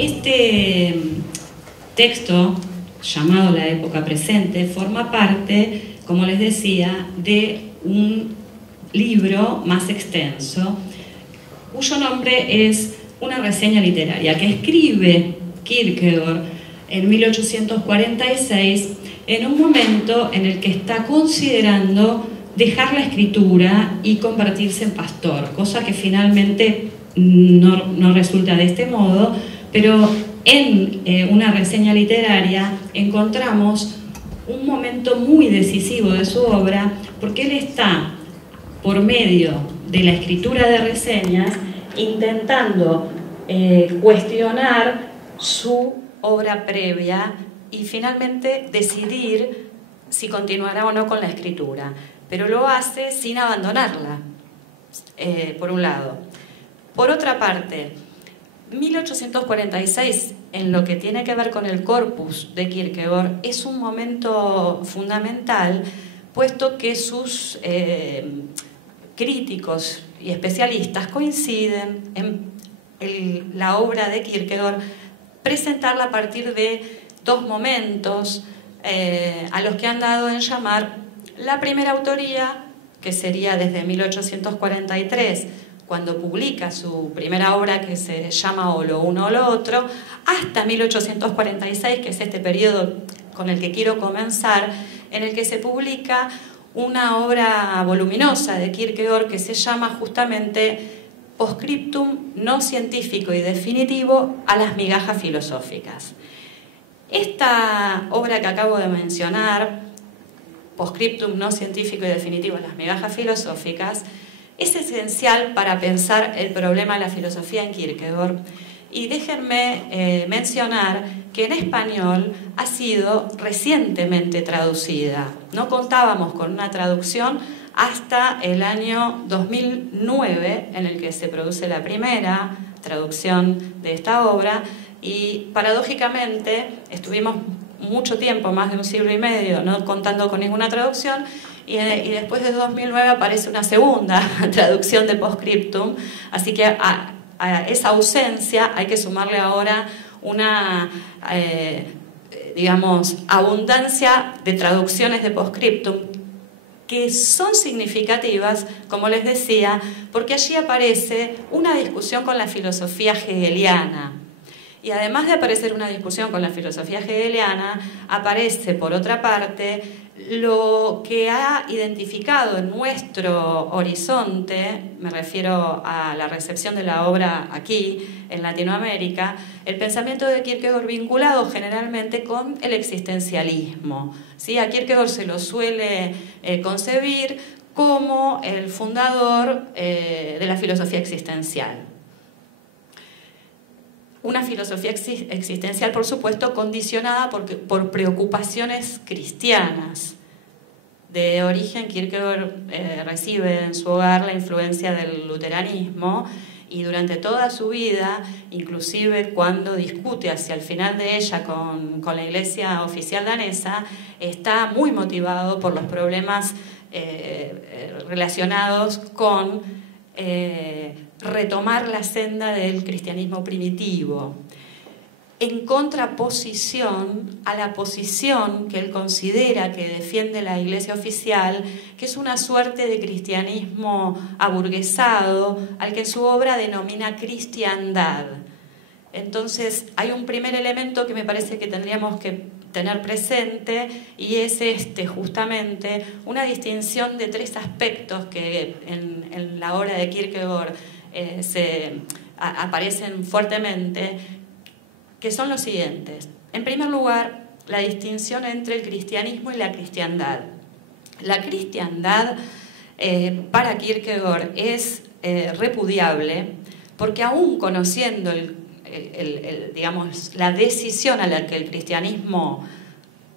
Este texto, llamado La época presente, forma parte, como les decía, de un libro más extenso, cuyo nombre es Una reseña literaria, que escribe Kierkegaard en 1846, en un momento en el que está considerando dejar la escritura y convertirse en pastor, cosa que finalmente no resulta de este modo, pero en una reseña literaria encontramos un momento muy decisivo de su obra, porque él está, por medio de la escritura de reseñas, intentando cuestionar su obra previa y finalmente decidir si continuará o no con la escritura, pero lo hace sin abandonarla, por un lado. Por otra parte, 1846, en lo que tiene que ver con el corpus de Kierkegaard, es un momento fundamental, puesto que sus críticos y especialistas coinciden en la obra de Kierkegaard presentarla a partir de dos momentos a los que han dado en llamar la primera autoría, que sería desde 1843, cuando publica su primera obra que se llama O lo uno o lo otro, hasta 1846, que es este periodo con el que quiero comenzar, en el que se publica una obra voluminosa de Kierkegaard que se llama justamente Postscriptum no científico y definitivo a las migajas filosóficas. Esta obra que acabo de mencionar, Postscriptum no científico y definitivo a las migajas filosóficas, es esencial para pensar el problema de la filosofía en Kierkegaard. Y déjenme mencionar que en español ha sido recientemente traducida. No contábamos con una traducción hasta el año 2009, en el que se produce la primera traducción de esta obra, y paradójicamente estuvimos mucho tiempo, más de un siglo y medio, no contando con ninguna traducción, y después de 2009 aparece una segunda traducción de Postscriptum, así que a esa ausencia hay que sumarle ahora una, digamos, abundancia de traducciones de Postscriptum, que son significativas, como les decía, porque allí aparece una discusión con la filosofía hegeliana. Y además de aparecer una discusión con la filosofía hegeliana, aparece, por otra parte, lo que ha identificado en nuestro horizonte, me refiero a la recepción de la obra aquí, en Latinoamérica, el pensamiento de Kierkegaard vinculado generalmente con el existencialismo. ¿Sí? A Kierkegaard se lo suele concebir como el fundador de la filosofía existencial. Una filosofía existencial, por supuesto, condicionada por preocupaciones cristianas. De origen, Kierkegaard recibe en su hogar la influencia del luteranismo, y durante toda su vida, inclusive cuando discute hacia el final de ella con la Iglesia oficial danesa, está muy motivado por los problemas relacionados con retomar la senda del cristianismo primitivo, en contraposición a la posición que él considera que defiende la Iglesia oficial, que es una suerte de cristianismo aburguesado, al que en su obra denomina cristiandad. Entonces, hay un primer elemento que me parece que tendríamos que tener presente, y es justamente una distinción de tres aspectos que en la obra de Kierkegaard aparecen fuertemente, que son los siguientes. En primer lugar, la distinción entre el cristianismo y la cristiandad. La cristiandad para Kierkegaard es repudiable, porque aún conociendo digamos, la decisión a la que el cristianismo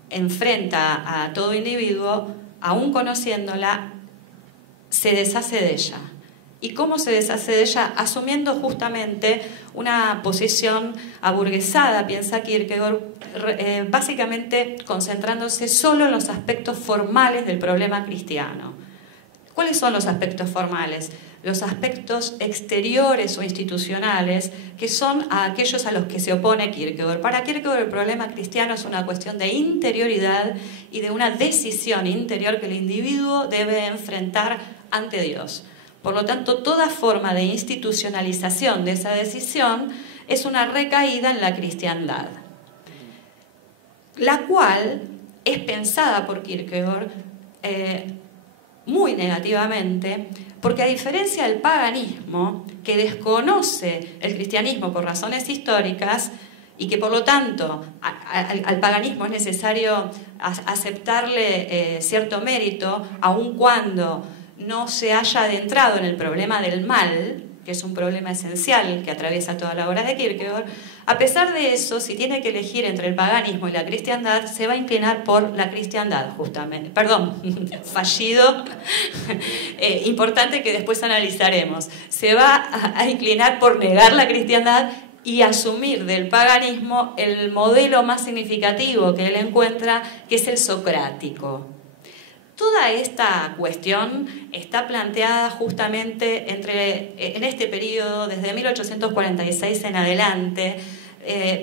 enfrenta a todo individuo, aún conociéndola, se deshace de ella. ¿Y cómo se deshace de ella? Asumiendo justamente una posición aburguesada, piensa Kierkegaard, básicamente concentrándose solo en los aspectos formales del problema cristiano. ¿Cuáles son los aspectos formales? los aspectos exteriores o institucionales, que son a aquellos a los que se opone Kierkegaard. Para Kierkegaard el problema cristiano es una cuestión de interioridad y de una decisión interior que el individuo debe enfrentar ante Dios. Por lo tanto, toda forma de institucionalización de esa decisión es una recaída en la cristiandad, la cual es pensada por Kierkegaard muy negativamente, porque a diferencia del paganismo, que desconoce el cristianismo por razones históricas y que por lo tanto al paganismo es necesario aceptarle cierto mérito, aun cuando no se haya adentrado en el problema del mal, que es un problema esencial que atraviesa toda la obra de Kierkegaard, a pesar de eso, si tiene que elegir entre el paganismo y la cristiandad, se va a inclinar por la cristiandad, justamente. Perdón, fallido, importante que después analizaremos. Se va a inclinar por negar la cristiandad y asumir del paganismo el modelo más significativo que él encuentra, que es el socrático. Toda esta cuestión está planteada justamente en este periodo, desde 1846 en adelante,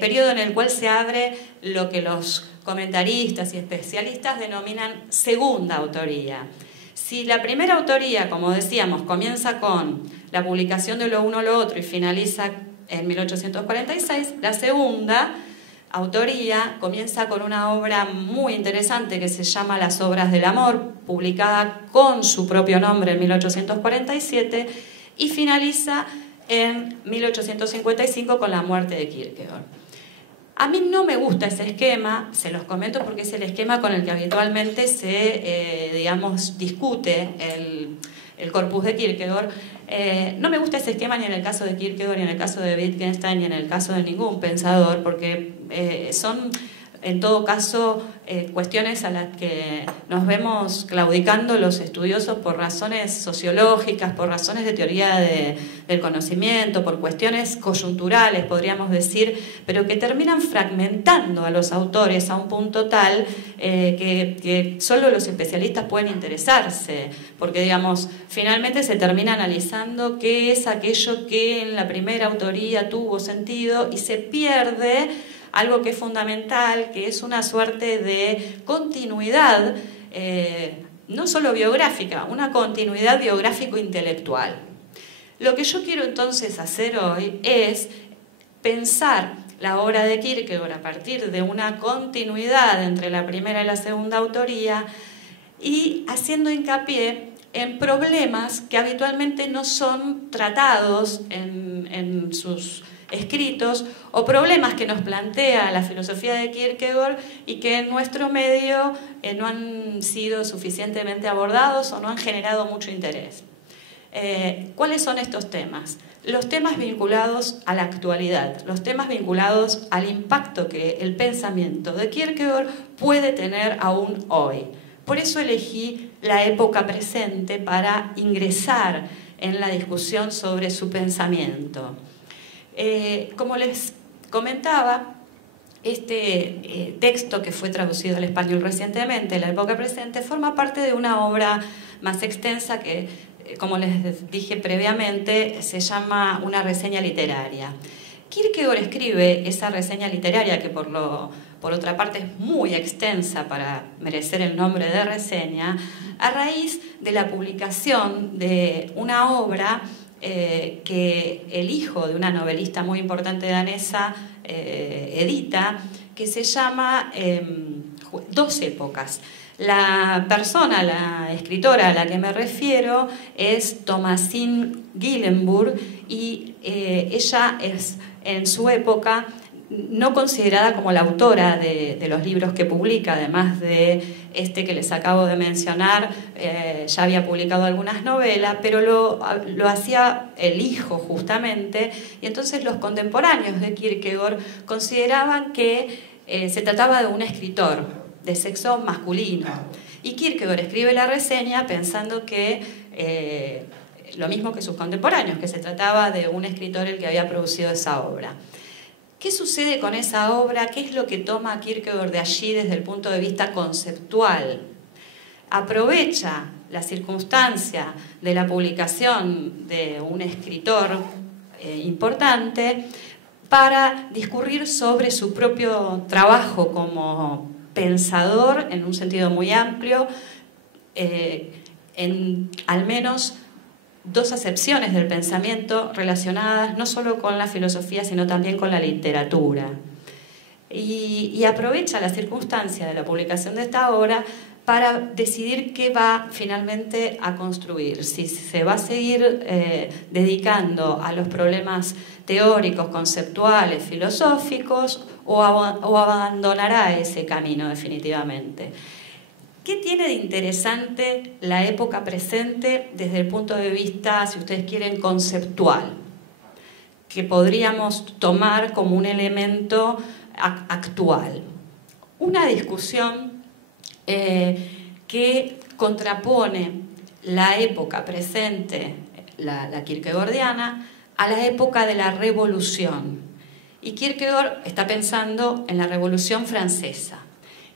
periodo en el cual se abre lo que los comentaristas y especialistas denominan segunda autoría. Si la primera autoría, como decíamos, comienza con la publicación de Lo uno o lo otro y finaliza en 1846, la segunda autoría comienza con una obra muy interesante que se llama Las obras del amor, publicada con su propio nombre en 1847 y finaliza en 1855 con la muerte de Kierkegaard. A mí no me gusta ese esquema, se los comento porque es el esquema con el que habitualmente se, discute el corpus de Kierkegaard. No me gusta ese esquema ni en el caso de Kierkegaard, ni en el caso de Wittgenstein, ni en el caso de ningún pensador, porque son, en todo caso, cuestiones a las que nos vemos claudicando los estudiosos por razones sociológicas, por razones de teoría del conocimiento, por cuestiones coyunturales, podríamos decir, pero que terminan fragmentando a los autores a un punto tal que solo los especialistas pueden interesarse, porque, digamos, finalmente se termina analizando qué es aquello que en la primera autoría tuvo sentido y se pierde algo que es fundamental, que es una suerte de continuidad, no solo biográfica, una continuidad biográfico-intelectual. Lo que yo quiero entonces hacer hoy es pensar la obra de Kierkegaard a partir de una continuidad entre la primera y la segunda autoría y haciendo hincapié en problemas que habitualmente no son tratados en sus escritos o problemas que nos plantea la filosofía de Kierkegaard y que en nuestro medio no han sido suficientemente abordados o no han generado mucho interés. ¿Cuáles son estos temas? Los temas vinculados a la actualidad, los temas vinculados al impacto que el pensamiento de Kierkegaard puede tener aún hoy. Por eso elegí la época presente para ingresar en la discusión sobre su pensamiento. Como les comentaba, este texto que fue traducido al español recientemente, La época presente, forma parte de una obra más extensa que, como les dije previamente, se llama Una reseña literaria. Kierkegaard escribe esa reseña literaria, que por otra parte es muy extensa para merecer el nombre de reseña, a raíz de la publicación de una obra que el hijo de una novelista muy importante danesa edita, que se llama Dos épocas. La persona, la escritora a la que me refiero es Thomasine Gillenburg y ella es en su época no considerada como la autora de los libros que publica, además de este que les acabo de mencionar, ya había publicado algunas novelas, pero lo hacía el hijo justamente, y entonces los contemporáneos de Kierkegaard consideraban que se trataba de un escritor de sexo masculino. Y Kierkegaard escribe la reseña pensando que, lo mismo que sus contemporáneos, que se trataba de un escritor el que había producido esa obra. ¿Qué sucede con esa obra? ¿Qué es lo que toma Kierkegaard de allí desde el punto de vista conceptual? Aprovecha la circunstancia de la publicación de un escritor importante para discurrir sobre su propio trabajo como pensador, en un sentido muy amplio, en al menos dos acepciones del pensamiento relacionadas no solo con la filosofía, sino también con la literatura. Y aprovecha la circunstancia de la publicación de esta obra para decidir qué va finalmente a construir, si se va a seguir dedicando a los problemas teóricos, conceptuales, filosóficos, o abandonará ese camino definitivamente. ¿Qué tiene de interesante la época presente desde el punto de vista, si ustedes quieren, conceptual? Que podríamos tomar como un elemento actual. Una discusión que contrapone la época presente, la kierkegaardiana, a la época de la Revolución. Y Kierkegaard está pensando en la Revolución Francesa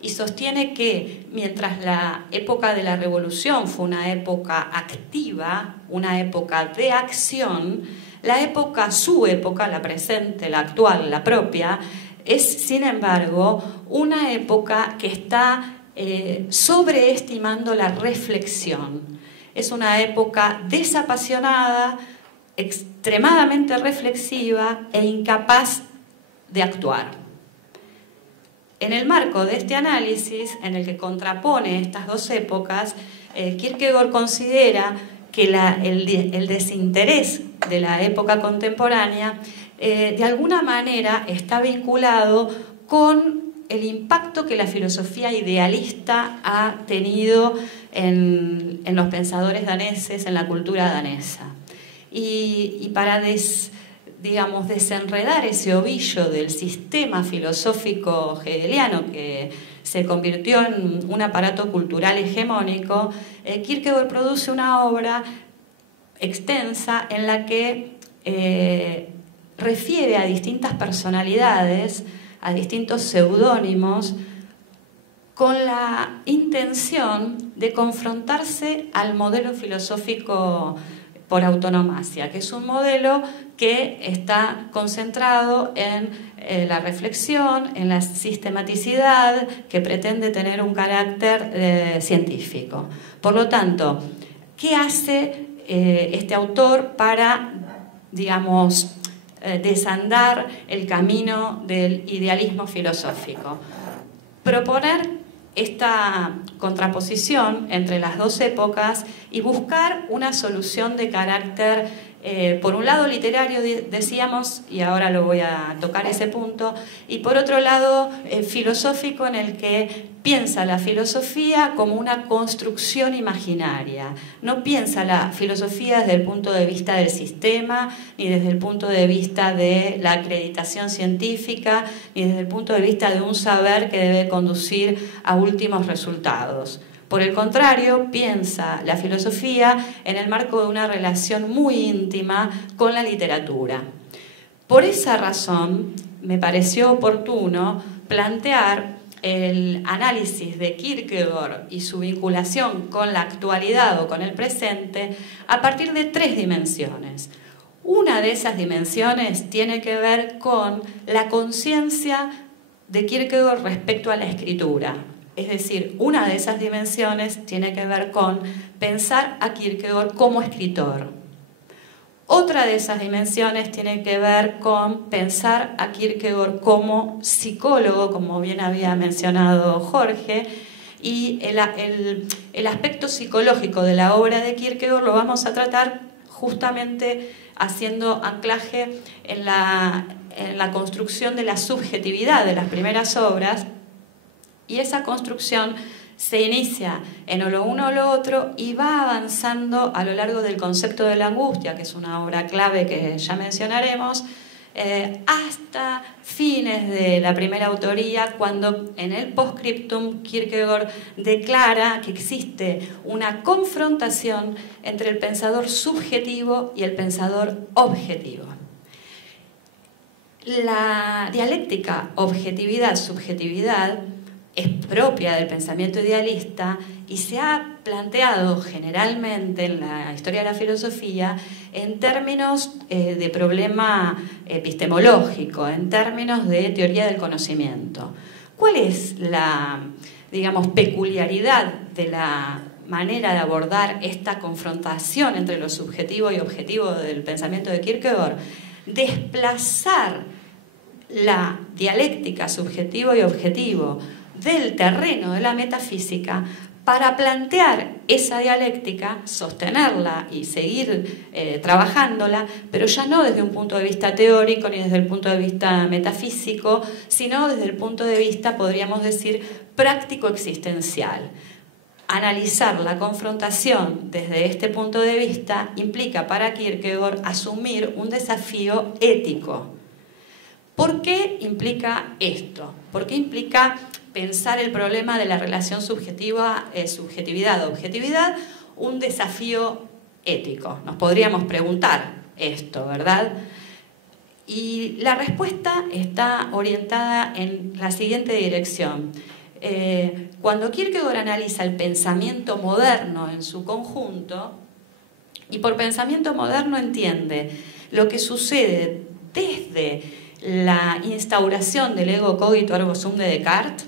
y sostiene que mientras la época de la Revolución fue una época activa, una época de acción, su época, la presente, la actual, la propia, es sin embargo una época que está sobreestimando la reflexión. Es una época desapasionada, extremadamente reflexiva e incapaz de actuar. En el marco de este análisis, en el que contrapone estas dos épocas, Kierkegaard considera que el desinterés de la época contemporánea de alguna manera está vinculado con el impacto que la filosofía idealista ha tenido en los pensadores daneses, en la cultura danesa. Y para desenredar ese ovillo del sistema filosófico hegeliano que se convirtió en un aparato cultural hegemónico, Kierkegaard produce una obra extensa en la que refiere a distintas personalidades, a distintos seudónimos, con la intención de confrontarse al modelo filosófico por autonomasia, que es un modelo que está concentrado en la reflexión, en la sistematicidad, que pretende tener un carácter científico. Por lo tanto, ¿qué hace este autor para, desandar el camino del idealismo filosófico? Proponer esta contraposición entre las dos épocas y buscar una solución de carácter, por un lado literario, decíamos, y ahora lo voy a tocar ese punto, y por otro lado filosófico, en el que piensa la filosofía como una construcción imaginaria. No piensa la filosofía desde el punto de vista del sistema, ni desde el punto de vista de la acreditación científica, ni desde el punto de vista de un saber que debe conducir a últimos resultados. Por el contrario, piensa la filosofía en el marco de una relación muy íntima con la literatura. Por esa razón, me pareció oportuno plantear el análisis de Kierkegaard y su vinculación con la actualidad o con el presente a partir de tres dimensiones. Una de esas dimensiones tiene que ver con la conciencia de Kierkegaard respecto a la escritura. Es decir, una de esas dimensiones tiene que ver con pensar a Kierkegaard como escritor. Otra de esas dimensiones tiene que ver con pensar a Kierkegaard como psicólogo, como bien había mencionado Jorge, y el aspecto psicológico de la obra de Kierkegaard lo vamos a tratar justamente haciendo anclaje en la construcción de la subjetividad de las primeras obras, y esa construcción se inicia en lo uno o lo otro y va avanzando a lo largo del concepto de la angustia, que es una obra clave que ya mencionaremos, hasta fines de la primera autoría, cuando en el postscriptum Kierkegaard declara que existe una confrontación entre el pensador subjetivo y el pensador objetivo. La dialéctica objetividad-subjetividad es propia del pensamiento idealista y se ha planteado generalmente en la historia de la filosofía en términos de problema epistemológico, en términos de teoría del conocimiento. ¿Cuál es la, digamos, peculiaridad de la manera de abordar esta confrontación entre lo subjetivo y objetivo del pensamiento de Kierkegaard? Desplazar la dialéctica subjetivo y objetivo del terreno de la metafísica para plantear esa dialéctica, sostenerla y seguir trabajándola, pero ya no desde un punto de vista teórico ni desde el punto de vista metafísico, sino desde el punto de vista, podríamos decir, práctico-existencial. Analizar la confrontación desde este punto de vista implica para Kierkegaard asumir un desafío ético. ¿Por qué implica esto? ¿Por qué implica pensar el problema de la relación subjetividad-objetividad un desafío ético? Nos podríamos preguntar esto, ¿verdad? Y la respuesta está orientada en la siguiente dirección. Cuando Kierkegaard analiza el pensamiento moderno en su conjunto, y por pensamiento moderno entiende lo que sucede desde la instauración del ego cogito ergo sum de Descartes,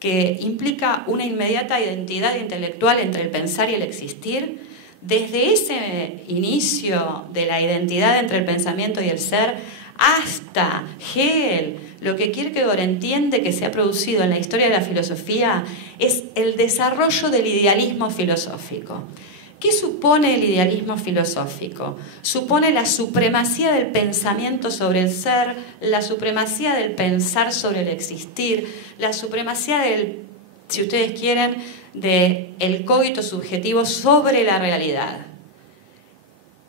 que implica una inmediata identidad intelectual entre el pensar y el existir, desde ese inicio de la identidad entre el pensamiento y el ser, hasta Hegel, lo que Kierkegaard entiende que se ha producido en la historia de la filosofía es el desarrollo del idealismo filosófico. ¿Qué supone el idealismo filosófico? Supone la supremacía del pensamiento sobre el ser, la supremacía del pensar sobre el existir, la supremacía del, si ustedes quieren, del cogito subjetivo sobre la realidad.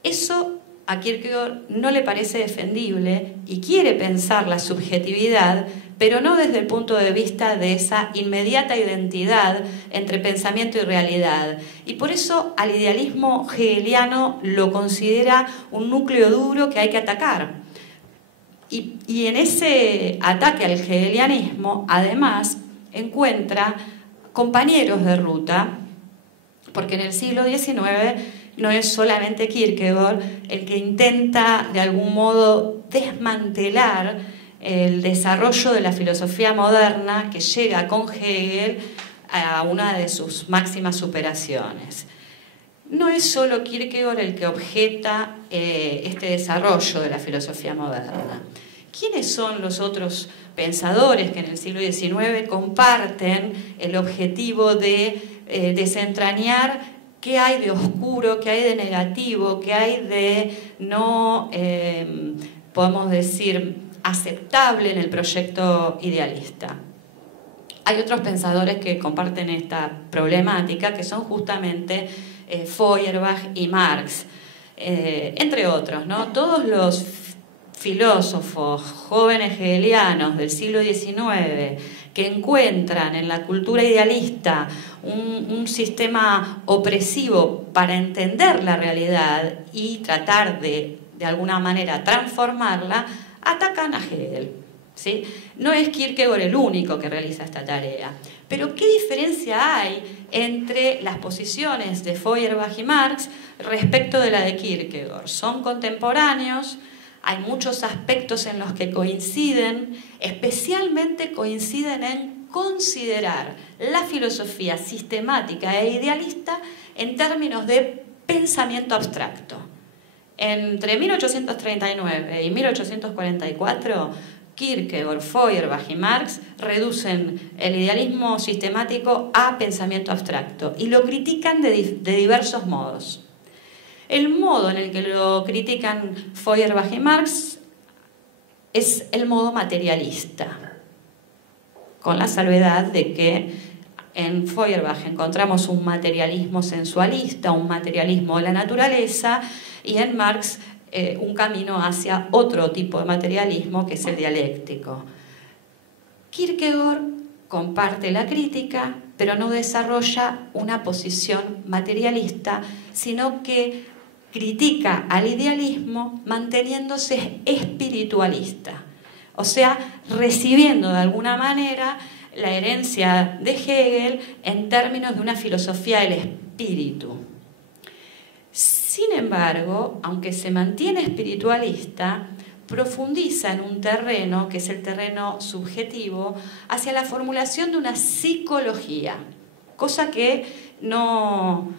Eso a Kierkegaard no le parece defendible y quiere pensar la subjetividad, pero no desde el punto de vista de esa inmediata identidad entre pensamiento y realidad. Y por eso al idealismo hegeliano lo considera un núcleo duro que hay que atacar. Y en ese ataque al hegelianismo, además, encuentra compañeros de ruta, porque en el siglo XIX no es solamente Kierkegaard el que intenta de algún modo desmantelar el desarrollo de la filosofía moderna que llega con Hegel a una de sus máximas superaciones. No es solo Kierkegaard el que objeta este desarrollo de la filosofía moderna. ¿Quiénes son los otros pensadores que en el siglo XIX comparten el objetivo de desentrañar qué hay de oscuro, qué hay de negativo, qué hay de no, podemos decir, aceptable en el proyecto idealista? Hay otros pensadores que comparten esta problemática, que son justamente Feuerbach y Marx, entre otros, ¿no? Todos los filósofos jóvenes hegelianos del siglo XIX que encuentran en la cultura idealista un sistema opresivo para entender la realidad y tratar de alguna manera transformarla, atacan a Hegel, ¿sí? No es Kierkegaard el único que realiza esta tarea, pero ¿qué diferencia hay entre las posiciones de Feuerbach y Marx respecto de la de Kierkegaard? Son contemporáneos. Hay muchos aspectos en los que coinciden, especialmente coinciden en considerar la filosofía sistemática e idealista en términos de pensamiento abstracto. Entre 1839 y 1844, Kierkegaard, Feuerbach y Marx reducen el idealismo sistemático a pensamiento abstracto y lo critican de diversos modos. El modo en el que lo critican Feuerbach y Marx es el modo materialista, con la salvedad de que en Feuerbach encontramos un materialismo sensualista, un materialismo de la naturaleza, y en Marx un camino hacia otro tipo de materialismo que es el dialéctico. Kierkegaard comparte la crítica, pero no desarrolla una posición materialista, sino que critica al idealismo manteniéndose espiritualista, o sea, recibiendo de alguna manera la herencia de Hegel en términos de una filosofía del espíritu. Sin embargo, aunque se mantiene espiritualista, profundiza en un terreno, que es el terreno subjetivo, hacia la formulación de una psicología, cosa que no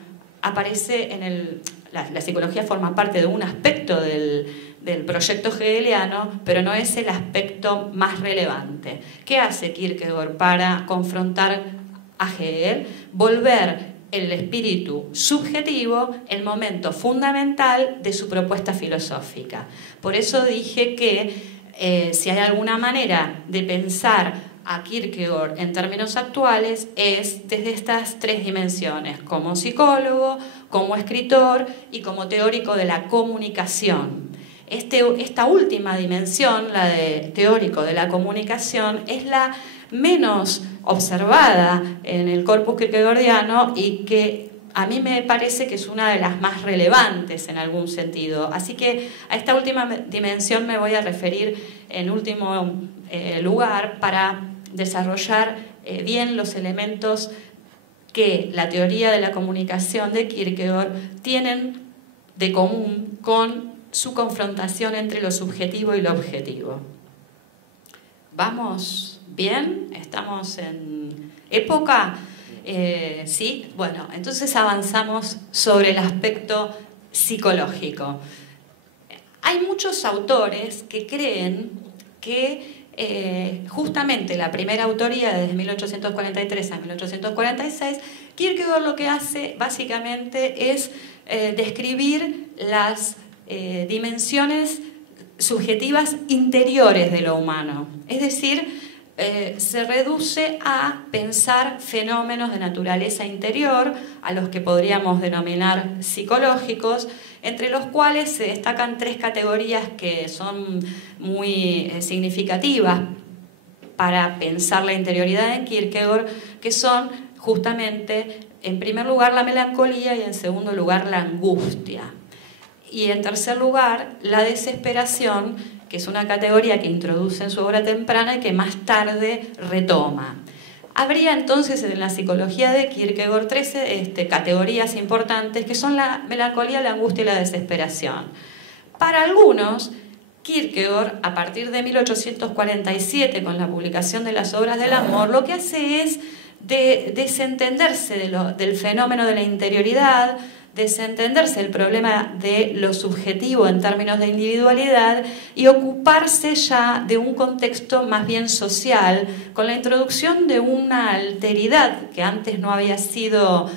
aparece en el... La psicología forma parte de un aspecto del proyecto hegeliano, pero no es el aspecto más relevante. ¿Qué hace Kierkegaard para confrontar a Hegel? Volver el espíritu subjetivo el momento fundamental de su propuesta filosófica. Por eso dije que si hay alguna manera de pensar a Kierkegaard en términos actuales es desde estas tres dimensiones: como psicólogo, como escritor y como teórico de la comunicación. Esta última dimensión, la de teórico de la comunicación, es la menos observada en el corpus kierkegaardiano y que a mí me parece que es una de las más relevantes en algún sentido. Así que a esta última dimensión me voy a referir en último lugar para desarrollar bien los elementos que la teoría de la comunicación de Kierkegaard tienen de común con su confrontación entre lo subjetivo y lo objetivo. ¿Vamos bien? ¿Estamos en época? ¿Sí? Bueno, entonces avanzamos sobre el aspecto psicológico. Hay muchos autores que creen que justamente la primera autoría, desde 1843 a 1846, Kierkegaard lo que hace básicamente es describir las dimensiones subjetivas interiores de lo humano. Es decir, se reduce a pensar fenómenos de naturaleza interior, a los que podríamos denominar psicológicos, entre los cuales se destacan tres categorías que son muy significativas para pensar la interioridad en Kierkegaard, que son justamente, en primer lugar, la melancolía y en segundo lugar, la angustia. Y en tercer lugar, la desesperación, que es una categoría que introduce en su obra temprana y que más tarde retoma. Habría entonces en la psicología de Kierkegaard tres categorías importantes, que son la melancolía, la angustia y la desesperación. Para algunos, Kierkegaard, a partir de 1847, con la publicación de las Obras del Amor, lo que hace es desentenderse del fenómeno de la interioridad, desentenderse del problema de lo subjetivo en términos de individualidad y ocuparse ya de un contexto más bien social, con la introducción de una alteridad que antes no había sido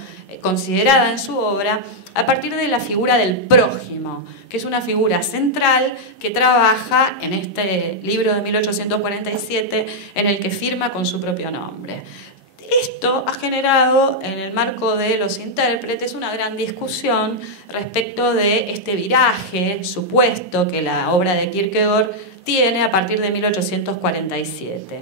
considerada en su obra, a partir de la figura del prójimo, que es una figura central que trabaja en este libro de 1847 en el que firma con su propio nombre. Esto ha generado, en el marco de los intérpretes, una gran discusión respecto de este viraje supuesto que la obra de Kierkegaard tiene a partir de 1847.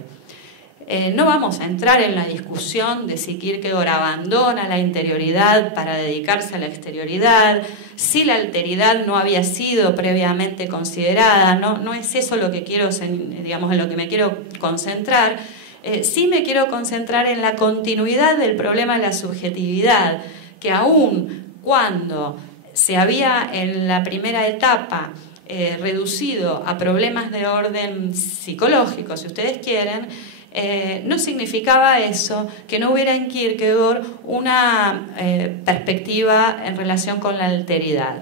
No vamos a entrar en la discusión de si Kierkegaard abandona la interioridad para dedicarse a la exterioridad, si la alteridad no había sido previamente considerada, no es eso lo que quiero, digamos, en lo que me quiero concentrar. Sí me quiero concentrar en la continuidad del problema de la subjetividad, que aun cuando se había en la primera etapa reducido a problemas de orden psicológico, si ustedes quieren, no significaba eso que no hubiera en Kierkegaard una perspectiva en relación con la alteridad.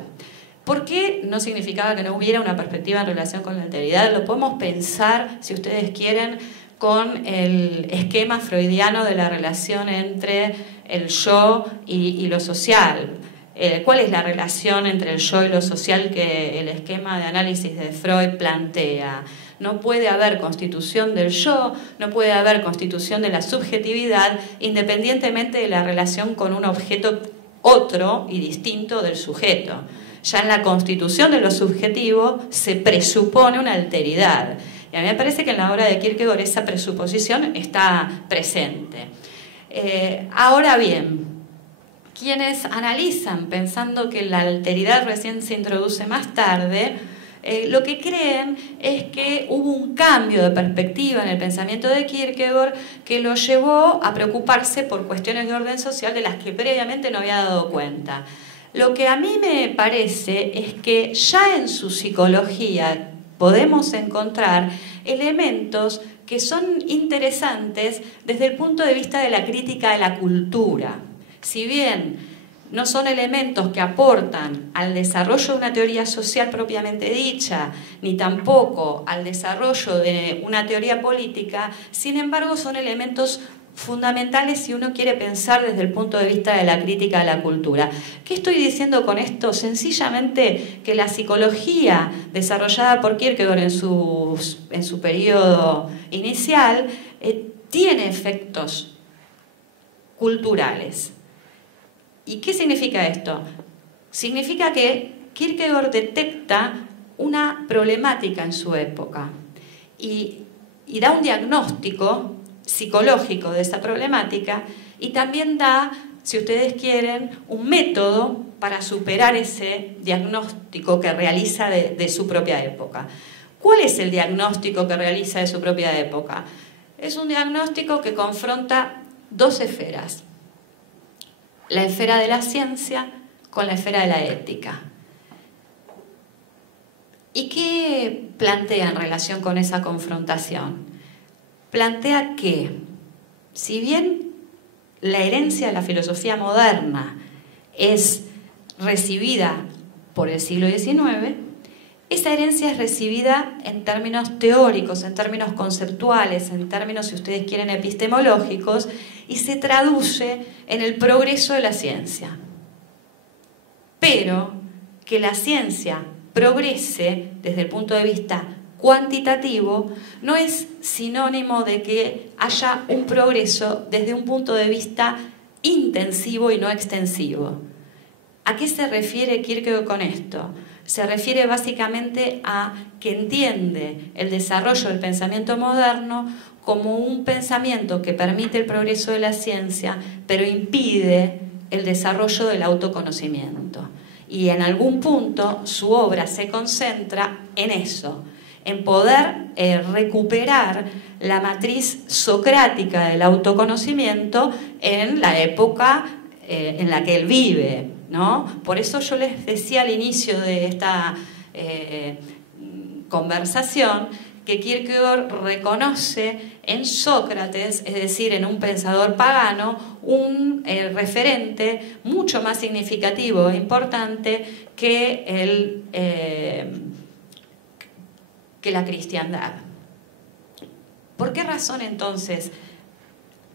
¿Por qué no significaba que no hubiera una perspectiva en relación con la alteridad? Lo podemos pensar, si ustedes quieren, con el esquema freudiano de la relación entre el yo y lo social. ¿Cuál es la relación entre el yo y lo social que el esquema de análisis de Freud plantea? No puede haber constitución del yo, no puede haber constitución de la subjetividad, independientemente de la relación con un objeto otro y distinto del sujeto. Ya en la constitución de lo subjetivo se presupone una alteridad. Y a mí me parece que en la obra de Kierkegaard esa presuposición está presente. Ahora bien, quienes analizan pensando que la alteridad recién se introduce más tarde, lo que creen es que hubo un cambio de perspectiva en el pensamiento de Kierkegaard que lo llevó a preocuparse por cuestiones de orden social de las que previamente no había dado cuenta. Lo que a mí me parece es que ya en su psicología podemos encontrar elementos que son interesantes desde el punto de vista de la crítica de la cultura. Si bien no son elementos que aportan al desarrollo de una teoría social propiamente dicha, ni tampoco al desarrollo de una teoría política, sin embargo son elementos fundamentales si uno quiere pensar desde el punto de vista de la crítica de la cultura. ¿Qué estoy diciendo con esto? Sencillamente que la psicología desarrollada por Kierkegaard en su periodo inicial tiene efectos culturales. ¿Y qué significa esto? Significa que Kierkegaard detecta una problemática en su época y da un diagnóstico psicológico de esa problemática y también da, si ustedes quieren, un método para superar ese diagnóstico que realiza de su propia época. ¿Cuál es el diagnóstico que realiza de su propia época? Es un diagnóstico que confronta dos esferas: la esfera de la ciencia con la esfera de la ética. ¿Y qué plantea en relación con esa confrontación? Plantea que, si bien la herencia de la filosofía moderna es recibida por el siglo XIX, esa herencia es recibida en términos teóricos, en términos conceptuales, en términos, si ustedes quieren, epistemológicos, y se traduce en el progreso de la ciencia. Pero que la ciencia progrese desde el punto de vista cuantitativo no es sinónimo de que haya un progreso desde un punto de vista intensivo y no extensivo. ¿A qué se refiere Kierkegaard con esto? Se refiere básicamente a que entiende el desarrollo del pensamiento moderno como un pensamiento que permite el progreso de la ciencia, pero impide el desarrollo del autoconocimiento. Y en algún punto su obra se concentra en eso, en poder recuperar la matriz socrática del autoconocimiento en la época en la que él vive, ¿no? Por eso yo les decía al inicio de esta conversación que Kierkegaard reconoce en Sócrates, es decir, en un pensador pagano, un referente mucho más significativo e importante que la cristiandad. ¿Por qué razón entonces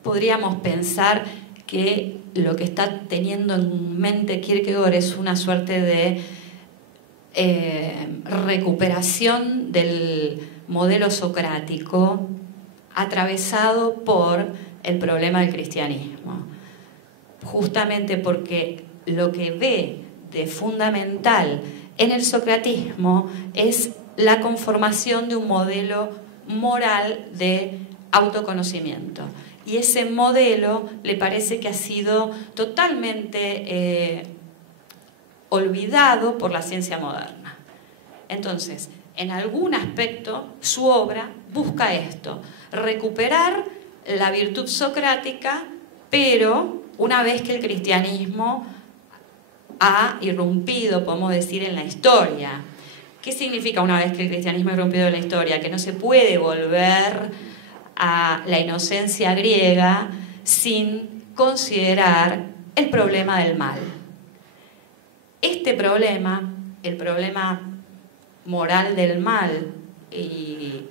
podríamos pensar que lo que está teniendo en mente Kierkegaard es una suerte de recuperación del modelo socrático atravesado por el problema del cristianismo? Justamente porque lo que ve de fundamental en el socratismo es la conformación de un modelo moral de autoconocimiento. Y ese modelo le parece que ha sido totalmente olvidado por la ciencia moderna. Entonces, en algún aspecto, su obra busca esto, recuperar la virtud socrática, pero una vez que el cristianismo ha irrumpido, podemos decir, en la historia. ¿Qué significa una vez que el cristianismo ha irrumpido en la historia? Que no se puede volver a la inocencia griega sin considerar el problema del mal. Este problema, el problema moral del mal, y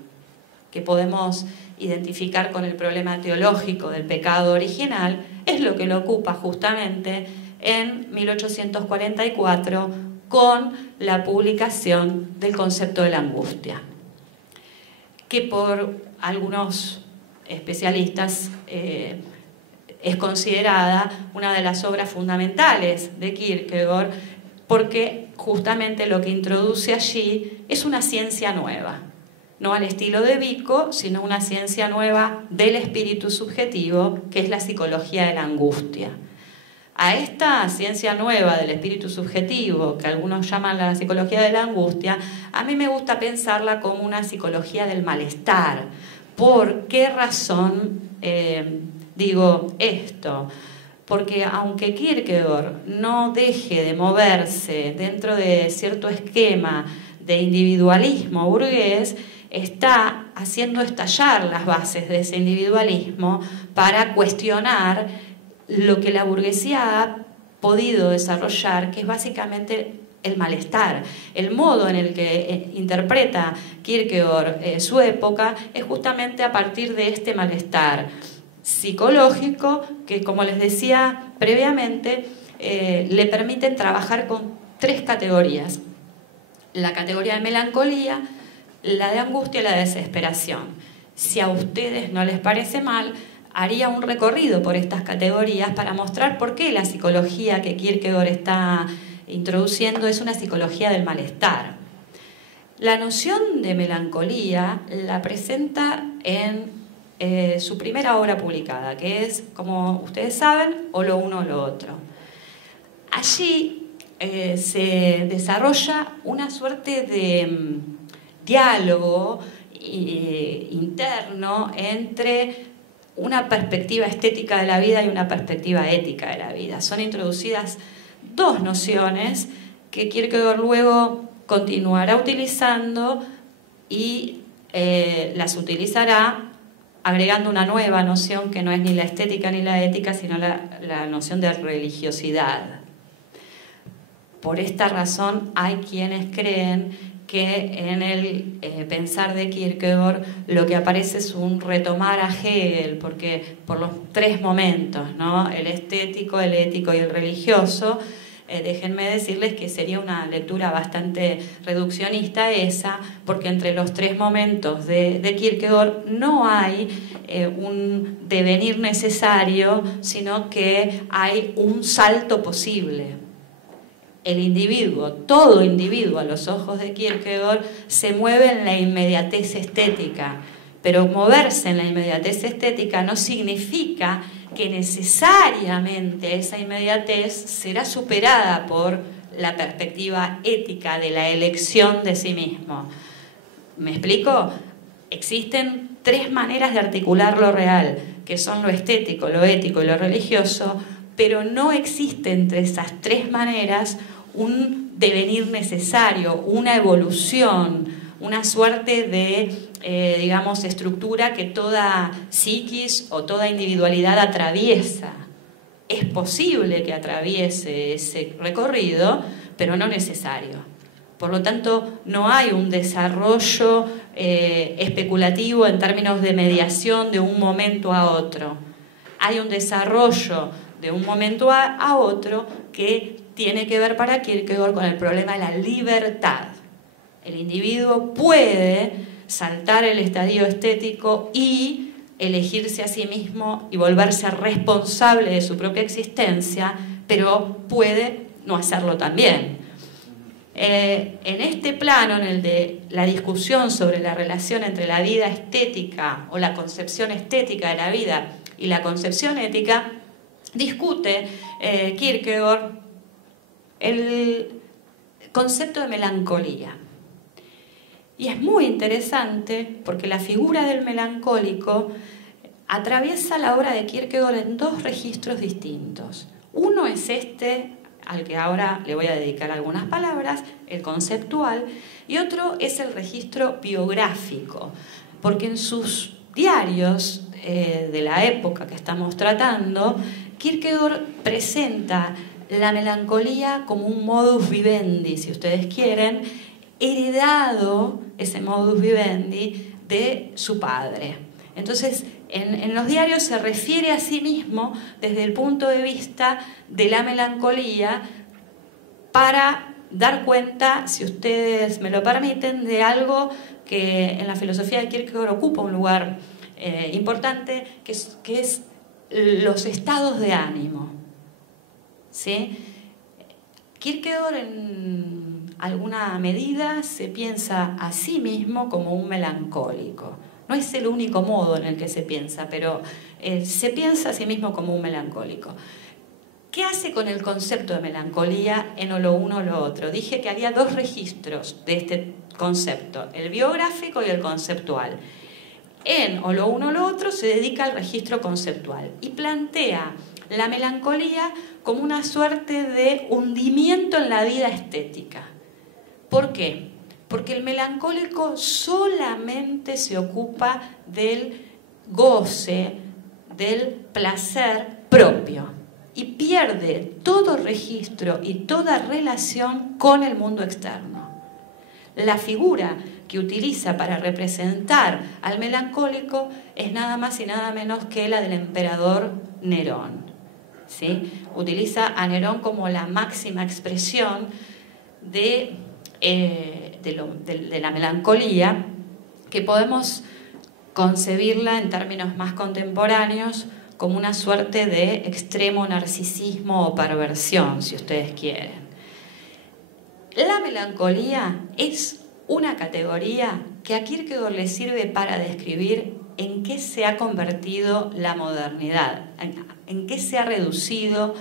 que podemos identificar con el problema teológico del pecado original, es lo que lo ocupa justamente en 1844 con la publicación del concepto de la angustia, que por algunos especialistas es considerada una de las obras fundamentales de Kierkegaard, porque justamente lo que introduce allí es una ciencia nueva, no al estilo de Vico, sino una ciencia nueva del espíritu subjetivo, que es la psicología de la angustia. A esta ciencia nueva del espíritu subjetivo, que algunos llaman la psicología de la angustia, a mí me gusta pensarla como una psicología del malestar. ¿Por qué razón digo esto? Porque aunque Kierkegaard no deje de moverse dentro de cierto esquema de individualismo burgués, está haciendo estallar las bases de ese individualismo para cuestionar lo que la burguesía ha podido desarrollar, que es básicamente el malestar. El modo en el que interpreta Kierkegaard su época es justamente a partir de este malestar psicológico que, como les decía previamente, le permiten trabajar con 3 categorías: la categoría de melancolía, la de angustia y la de desesperación. Si a ustedes no les parece mal, haría un recorrido por estas categorías para mostrar por qué la psicología que Kierkegaard está introduciendo es una psicología del malestar. La noción de melancolía la presenta en su primera obra publicada, que es, como ustedes saben, O lo uno o lo otro. Allí se desarrolla una suerte de diálogo interno entre una perspectiva estética de la vida y una perspectiva ética de la vida. Son introducidas 2 nociones que Kierkegaard luego continuará utilizando y las utilizará agregando una nueva noción que no es ni la estética ni la ética, sino la noción de religiosidad. Por esta razón hay quienes creen que en el pensar de Kierkegaard lo que aparece es un retomar a Hegel, porque por los 3 momentos, ¿no? El estético, el ético y el religioso, déjenme decirles que sería una lectura bastante reduccionista esa, porque entre los 3 momentos de Kierkegaard no hay un devenir necesario, sino que hay un salto posible. El individuo, todo individuo a los ojos de Kierkegaard, se mueve en la inmediatez estética, pero moverse en la inmediatez estética no significa que necesariamente esa inmediatez será superada por la perspectiva ética de la elección de sí mismo. ¿Me explico? Existen 3 maneras de articular lo real, que son lo estético, lo ético y lo religioso, pero no existe entre esas 3 maneras un devenir necesario, una evolución, una suerte de, digamos, estructura que toda psiquis o toda individualidad atraviesa. Es posible que atraviese ese recorrido, pero no necesario. Por lo tanto, no hay un desarrollo especulativo en términos de mediación de un momento a otro. Hay un desarrollo de un momento a otro que tiene que ver para Kierkegaard con el problema de la libertad. El individuo puede saltar el estadio estético y elegirse a sí mismo y volverse responsable de su propia existencia, pero puede no hacerlo también. En este plano, en el de la discusión sobre la relación entre la vida estética o la concepción estética de la vida y la concepción ética, discute Kierkegaard el concepto de melancolía. Y es muy interesante porque la figura del melancólico atraviesa la obra de Kierkegaard en 2 registros distintos. Uno es este, al que ahora le voy a dedicar algunas palabras, el conceptual, y otro es el registro biográfico, porque en sus diarios de la época que estamos tratando, Kierkegaard presenta la melancolía como un modus vivendi, si ustedes quieren, heredado ese modus vivendi de su padre. Entonces, en los diarios se refiere a sí mismo desde el punto de vista de la melancolía para dar cuenta, si ustedes me lo permiten, de algo que en la filosofía de Kierkegaard ocupa un lugar importante, que es los estados de ánimo. ¿Sí? Kierkegaard en alguna medida se piensa a sí mismo como un melancólico. No es el único modo en el que se piensa, pero se piensa a sí mismo como un melancólico. ¿Qué hace con el concepto de melancolía en o lo uno o lo otro? Dije que había dos registros de este concepto, el biográfico y el conceptual. En o lo uno o lo otro se dedica al registro conceptual y plantea la melancolía como una suerte de hundimiento en la vida estética. ¿Por qué? Porque el melancólico solamente se ocupa del goce, del placer propio y pierde todo registro y toda relación con el mundo externo. La figura que utiliza para representar al melancólico es nada más y nada menos que la del emperador Nerón, ¿sí? Utiliza a Nerón como la máxima expresión de la melancolía, que podemos concebirla en términos más contemporáneos como una suerte de extremo narcisismo o perversión, si ustedes quieren. La melancolía es una categoría que a Kierkegaard le sirve para describir en qué se ha convertido la modernidad, en qué se ha reducido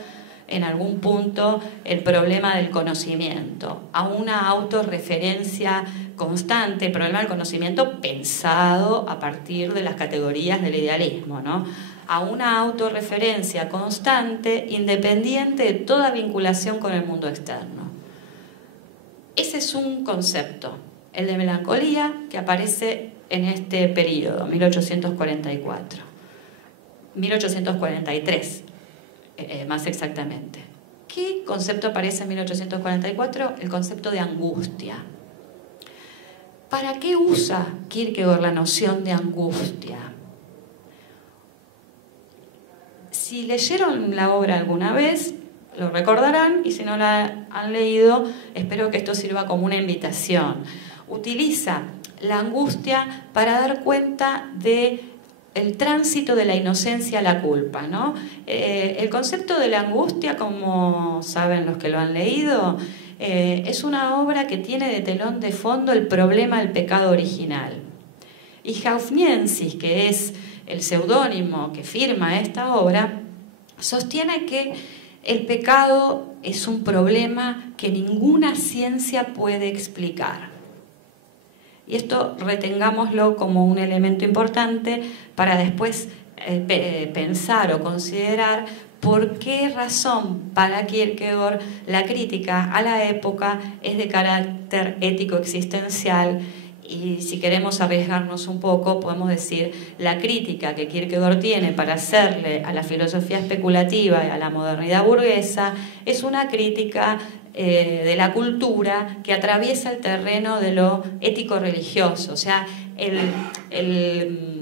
en algún punto el problema del conocimiento, a una autorreferencia constante, el problema del conocimiento pensado a partir de las categorías del idealismo, ¿no? A una autorreferencia constante, independiente de toda vinculación con el mundo externo. Ese es un concepto, el de melancolía, que aparece en este periodo, 1843, más exactamente. ¿Qué concepto aparece en 1844? El concepto de angustia. ¿Para qué usa Kierkegaard la noción de angustia? Si leyeron la obra alguna vez, lo recordarán, y si no la han leído, espero que esto sirva como una invitación. Utiliza la angustia para dar cuenta de el tránsito de la inocencia a la culpa, ¿no? El concepto de la angustia, como saben los que lo han leído, es una obra que tiene de telón de fondo el problema del pecado original. Y Hauffniensis, que es el seudónimo que firma esta obra, sostiene que el pecado es un problema que ninguna ciencia puede explicar. Y esto retengámoslo como un elemento importante para después pensar o considerar por qué razón para Kierkegaard la crítica a la época es de carácter ético-existencial. Y si queremos arriesgarnos un poco, podemos decir la crítica que Kierkegaard tiene para hacerle a la filosofía especulativa y a la modernidad burguesa es una crítica de la cultura que atraviesa el terreno de lo ético-religioso. O sea,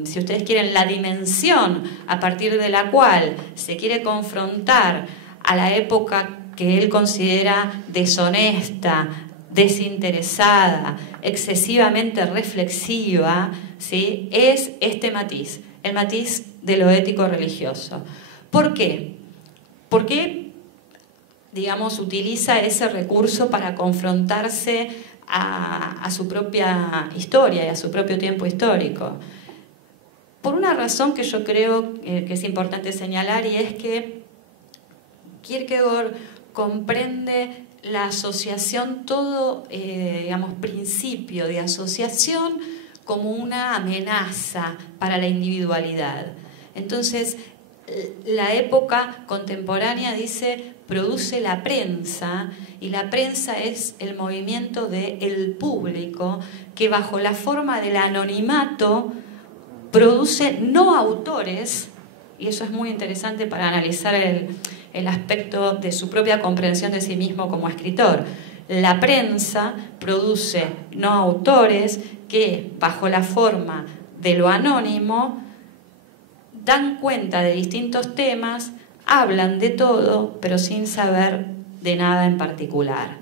si ustedes quieren, la dimensión a partir de la cual se quiere confrontar a la época que él considera deshonesta, desinteresada, excesivamente reflexiva, ¿sí? Es este matiz, el matiz de lo ético-religioso. ¿Por qué? Porque, digamos, utiliza ese recurso para confrontarse a su propia historia y a su propio tiempo histórico. Por una razón que yo creo que es importante señalar, y es que Kierkegaard comprende la asociación, todo, digamos, principio de asociación como una amenaza para la individualidad. Entonces, la época contemporánea, dice, produce la prensa, y la prensa es el movimiento del público que bajo la forma del anonimato produce no autores, y eso es muy interesante para analizar el aspecto de su propia comprensión de sí mismo como escritor. La prensa produce no autores que, bajo la forma de lo anónimo, dan cuenta de distintos temas, hablan de todo, pero sin saber de nada en particular.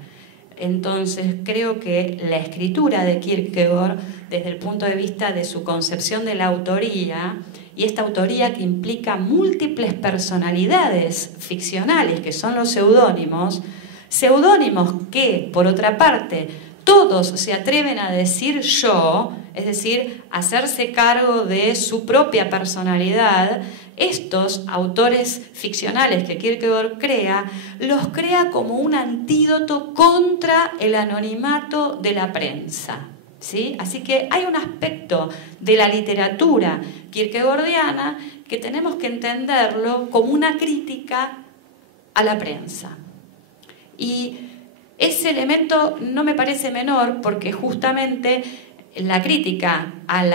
Entonces, creo que la escritura de Kierkegaard, desde el punto de vista de su concepción de la autoría, y esta autoría que implica múltiples personalidades ficcionales, que son los seudónimos que, por otra parte, todos se atreven a decir yo, es decir, hacerse cargo de su propia personalidad, estos autores ficcionales que Kierkegaard crea, los crea como un antídoto contra el anonimato de la prensa, ¿sí? Así que hay un aspecto de la literatura kierkegaardiana que tenemos que entenderlo como una crítica a la prensa. Y ese elemento no me parece menor porque justamente la crítica al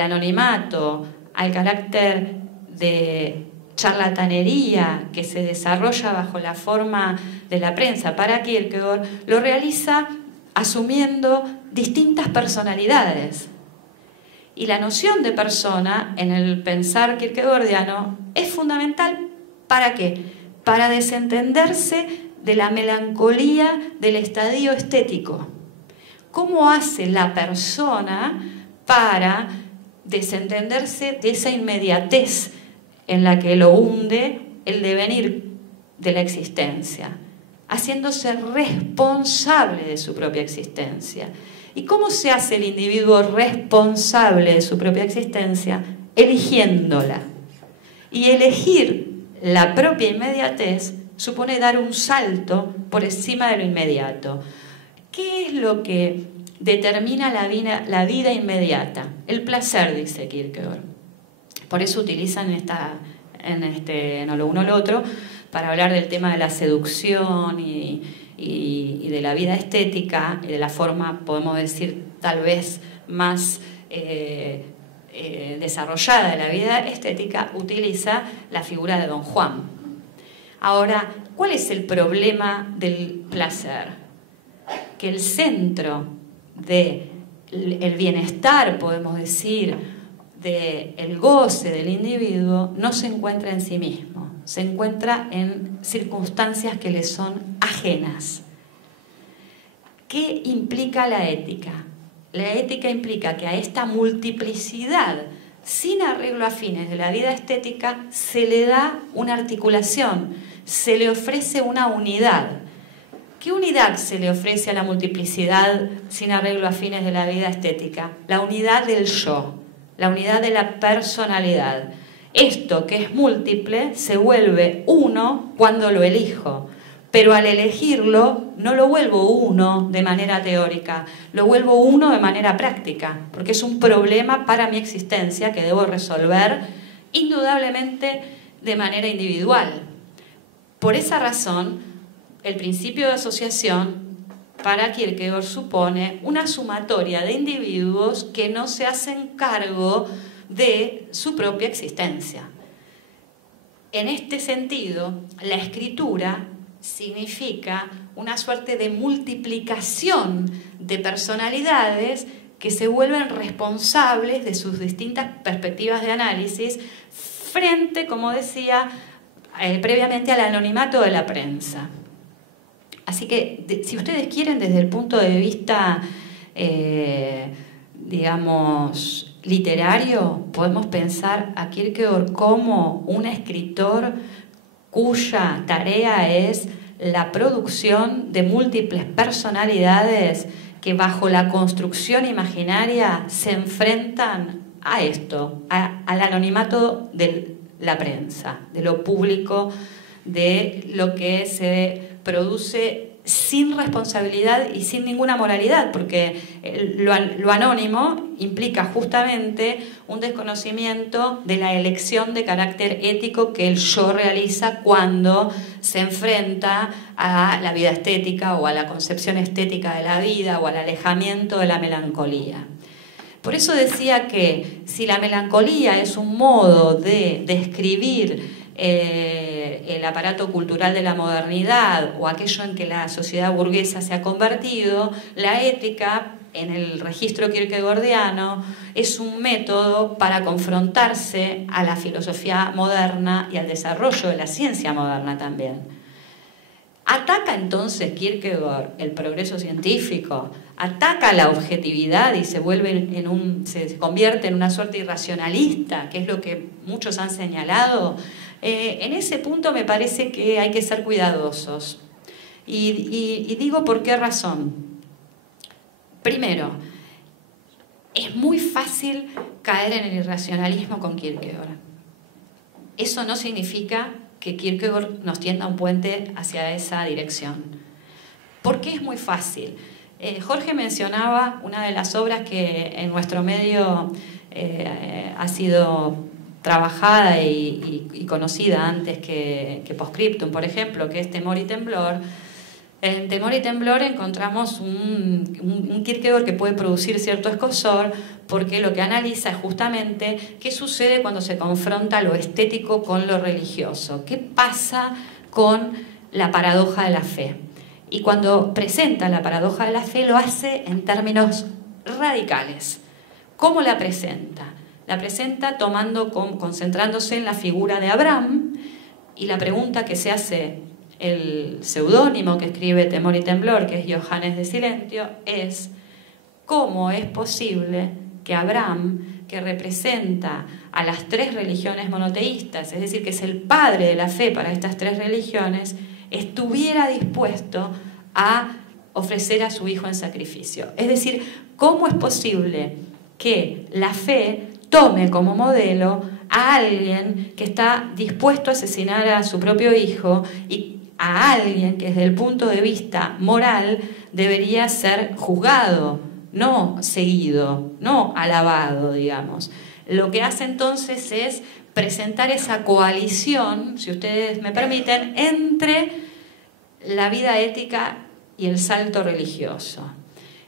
anonimato, al carácter de charlatanería que se desarrolla bajo la forma de la prensa para Kierkegaard, lo realiza asumiendo distintas personalidades. Y la noción de persona en el pensar kierkegaardiano es fundamental. ¿Para qué? Para desentenderse de la melancolía del estadio estético. ¿Cómo hace la persona para desentenderse de esa inmediatez en la que lo hunde el devenir de la existencia? Haciéndose responsable de su propia existencia. ¿Y cómo se hace el individuo responsable de su propia existencia? Eligiéndola. Y elegir la propia inmediatez supone dar un salto por encima de lo inmediato. ¿Qué es lo que determina la vida inmediata? El placer, dice Kierkegaard. Por eso utilizan en lo uno o lo otro para hablar del tema de la seducción y de la vida estética y de la forma, podemos decir, tal vez más desarrollada de la vida estética, utiliza la figura de Don Juan. Ahora, ¿cuál es el problema del placer? Que el centro del bienestar, podemos decir, del goce del individuo, no se encuentra en sí mismo, se encuentra en circunstancias que le son ajenas. ¿Qué implica la ética? La ética implica que a esta multiplicidad sin arreglo a fines de la vida estética se le da una articulación, se le ofrece una unidad. ¿Qué unidad se le ofrece a la multiplicidad sin arreglo a fines de la vida estética? La unidad del yo, la unidad de la personalidad. Esto que es múltiple se vuelve uno cuando lo elijo, pero al elegirlo no lo vuelvo uno de manera teórica, lo vuelvo uno de manera práctica, porque es un problema para mi existencia que debo resolver indudablemente de manera individual. Por esa razón, el principio de asociación para Kierkegaard supone una sumatoria de individuos que no se hacen cargo de su propia existencia. En este sentido, la escritura significa una suerte de multiplicación de personalidades que se vuelven responsables de sus distintas perspectivas de análisis frente, como decía previamente, al anonimato de la prensa. Así que, si ustedes quieren, desde el punto de vista, digamos, literario, podemos pensar a Kierkegaard como un escritor cuya tarea es la producción de múltiples personalidades que bajo la construcción imaginaria se enfrentan a esto, al anonimato de la prensa, de lo público, de lo que se produce sin responsabilidad y sin ninguna moralidad, porque lo anónimo implica justamente un desconocimiento de la elección de carácter ético que el yo realiza cuando se enfrenta a la vida estética o a la concepción estética de la vida o al alejamiento de la melancolía. Por eso decía que si la melancolía es un modo de describir el aparato cultural de la modernidad o aquello en que la sociedad burguesa se ha convertido, la ética, en el registro kierkegaardiano, es un método para confrontarse a la filosofía moderna y al desarrollo de la ciencia moderna también. ¿Ataca entonces Kierkegaard el progreso científico? ¿Ataca la objetividad y se convierte en una suerte irracionalista, que es lo que muchos han señalado? En ese punto me parece que hay que ser cuidadosos. Y digo por qué razón. Primero, es muy fácil caer en el irracionalismo con Kierkegaard. eso no significa que Kierkegaard nos tienda un puente hacia esa dirección. ¿Por qué es muy fácil? Jorge mencionaba una de las obras que en nuestro medio ha sido trabajada y conocida antes que Postscriptum, por ejemplo, que es Temor y Temblor. En Temor y Temblor encontramos un Kierkegaard que puede producir cierto escozor, porque lo que analiza es justamente qué sucede cuando se confronta lo estético con lo religioso, qué pasa con la paradoja de la fe. Y cuando presenta la paradoja de la fe lo hace en términos radicales. ¿Cómo la presenta? La presenta concentrándose en la figura de Abraham, y la pregunta que se hace el seudónimo que escribe Temor y Temblor, que es Johannes de Silentio, es ¿cómo es posible que Abraham, que representa a las tres religiones monoteístas, es decir, que es el padre de la fe para estas tres religiones, estuviera dispuesto a ofrecer a su hijo en sacrificio? Es decir, ¿cómo es posible que la fe tome como modelo a alguien que está dispuesto a asesinar a su propio hijo, y a alguien que desde el punto de vista moral debería ser juzgado, no seguido, no alabado, digamos? Lo que hace entonces es presentar esa coalición, si ustedes me permiten, entre la vida ética y el salto religioso.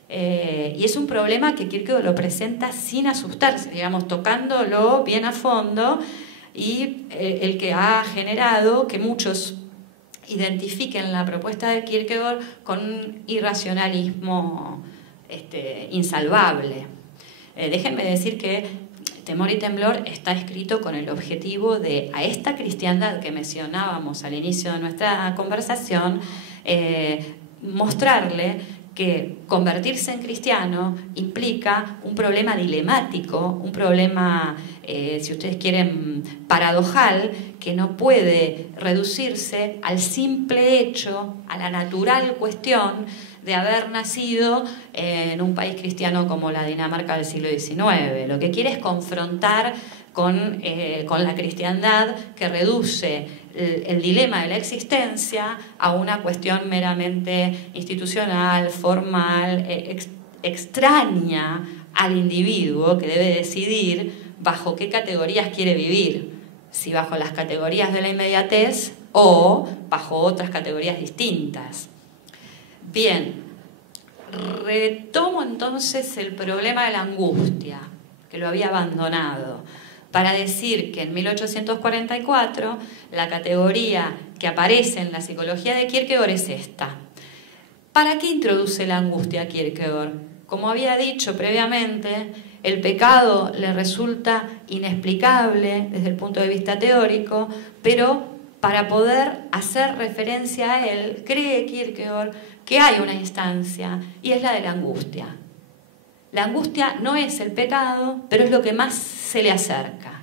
Y es un problema que Kierkegaard lo presenta sin asustarse, digamos, tocándolo bien a fondo, y el que ha generado que muchos identifiquen la propuesta de Kierkegaard con un irracionalismo insalvable. Déjenme decir que Temor y Temblor está escrito con el objetivo de, a esta cristiandad que mencionábamos al inicio de nuestra conversación, mostrarle que convertirse en cristiano implica un problema dilemático, un problema, si ustedes quieren, paradojal, que no puede reducirse al simple hecho, a la natural cuestión de haber nacido en un país cristiano como la Dinamarca del siglo XIX. Lo que quiere es confrontar con la cristiandad que reduce el dilema de la existencia a una cuestión meramente institucional, formal, extraña al individuo, que debe decidir bajo qué categorías quiere vivir, si bajo las categorías de la inmediatez o bajo otras categorías distintas. Bien, retomo entonces el problema de la angustia, que lo había abandonado, para decir que en 1844 la categoría que aparece en la psicología de Kierkegaard es esta. ¿Para qué introduce la angustia Kierkegaard? Como había dicho previamente, el pecado le resulta inexplicable desde el punto de vista teórico, pero para poder hacer referencia a él, cree Kierkegaard que hay una instancia, y es la de la angustia. La angustia no es el pecado, pero es lo que más se le acerca.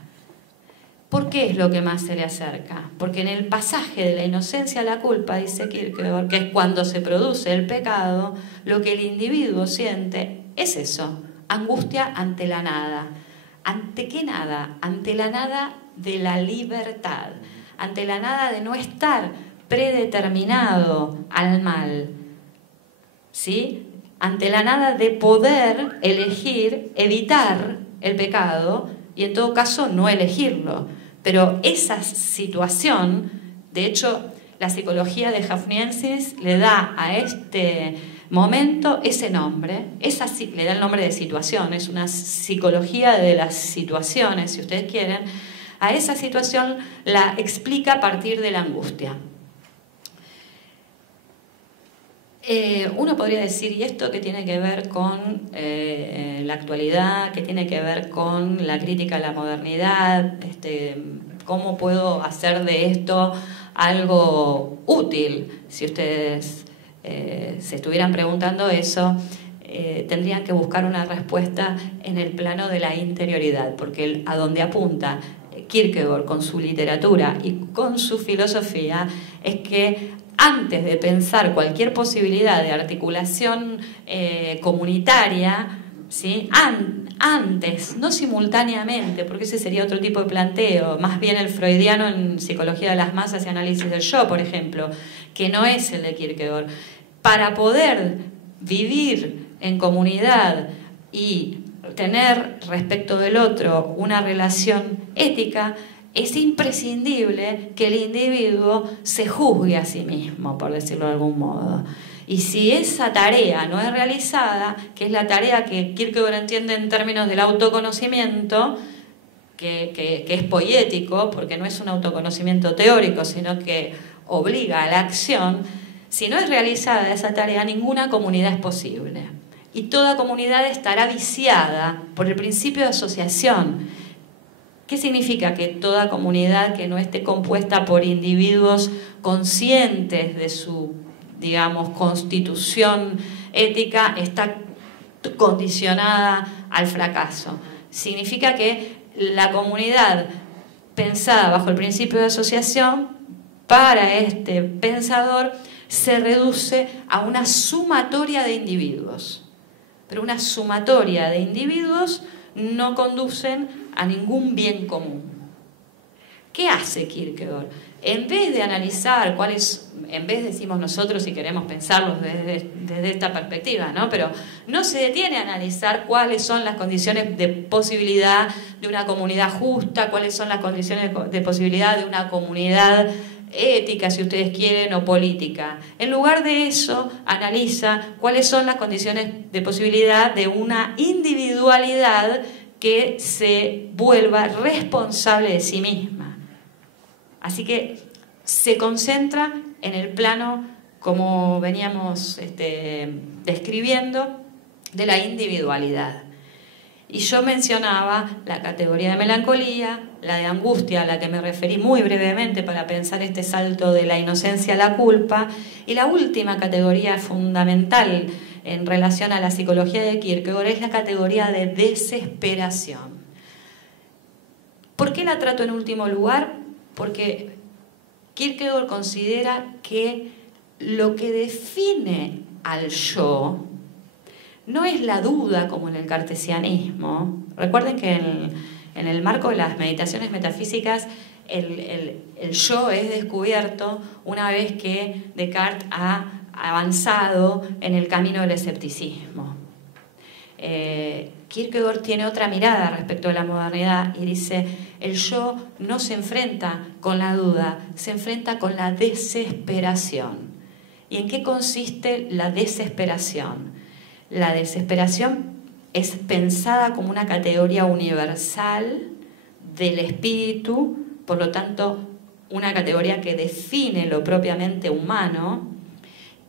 ¿Por qué es lo que más se le acerca? Porque en el pasaje de la inocencia a la culpa, dice Kierkegaard, que es cuando se produce el pecado, lo que el individuo siente es eso, angustia ante la nada. ¿Ante qué nada? Ante la nada de la libertad, ante la nada de no estar predeterminado al mal, ¿sí? Ante la nada de poder elegir evitar el pecado y en todo caso no elegirlo. Pero esa situación, de hecho, la psicología de Hafniensis le da a este momento ese nombre, le da el nombre de situación, es una psicología de las situaciones, si ustedes quieren. A esa situación la explica a partir de la angustia. Uno podría decir, ¿y esto qué tiene que ver con la actualidad? ¿Qué tiene que ver con la crítica a la modernidad? ¿Cómo puedo hacer de esto algo útil? Si ustedes se estuvieran preguntando eso, tendrían que buscar una respuesta en el plano de la interioridad, porque a donde apunta Kierkegaard con su literatura y con su filosofía es que antes de pensar cualquier posibilidad de articulación comunitaria, ¿sí? Antes, no simultáneamente, porque ese sería otro tipo de planteo, más bien el freudiano en psicología de las masas y análisis del yo, por ejemplo, que no es el de Kierkegaard. Para poder vivir en comunidad y tener respecto del otro una relación ética, es imprescindible que el individuo se juzgue a sí mismo, por decirlo de algún modo. Y si esa tarea no es realizada, que es la tarea que Kierkegaard entiende en términos del autoconocimiento, que es poético, porque no es un autoconocimiento teórico, sino que obliga a la acción, si no es realizada esa tarea, ninguna comunidad es posible. Y toda comunidad estará viciada por el principio de asociación. ¿Qué significa? Que toda comunidad que no esté compuesta por individuos conscientes de su, digamos, constitución ética está condicionada al fracaso. Significa que la comunidad pensada bajo el principio de asociación, para este pensador, se reduce a una sumatoria de individuos. Pero una sumatoria de individuos no conducen a ningún bien común. ¿Qué hace Kierkegaard? En vez de analizar cuáles, en vez decimos nosotros si queremos pensarlos desde esta perspectiva, ¿no? Pero no se detiene a analizar cuáles son las condiciones de posibilidad de una comunidad justa, cuáles son las condiciones de posibilidad de una comunidad ética, si ustedes quieren, o política. En lugar de eso, analiza cuáles son las condiciones de posibilidad de una individualidad que se vuelva responsable de sí misma. Así que se concentra en el plano, como veníamos describiendo, de la individualidad. Y yo mencionaba la categoría de melancolía, la de angustia, a la que me referí muy brevemente para pensar este salto de la inocencia a la culpa, y la última categoría fundamental en relación a la psicología de Kierkegaard es la categoría de desesperación. ¿Por qué la trato en último lugar? Porque Kierkegaard considera que lo que define al yo no es la duda como en el cartesianismo. Recuerden que en el marco de las meditaciones metafísicas el yo es descubierto una vez que Descartes ha avanzado en el camino del escepticismo. Kierkegaard tiene otra mirada respecto a la modernidad y dice: el yo no se enfrenta con la duda, se enfrenta con la desesperación. ¿Y en qué consiste la desesperación? La desesperación es pensada como una categoría universal del espíritu, por lo tanto, una categoría que define lo propiamente humano,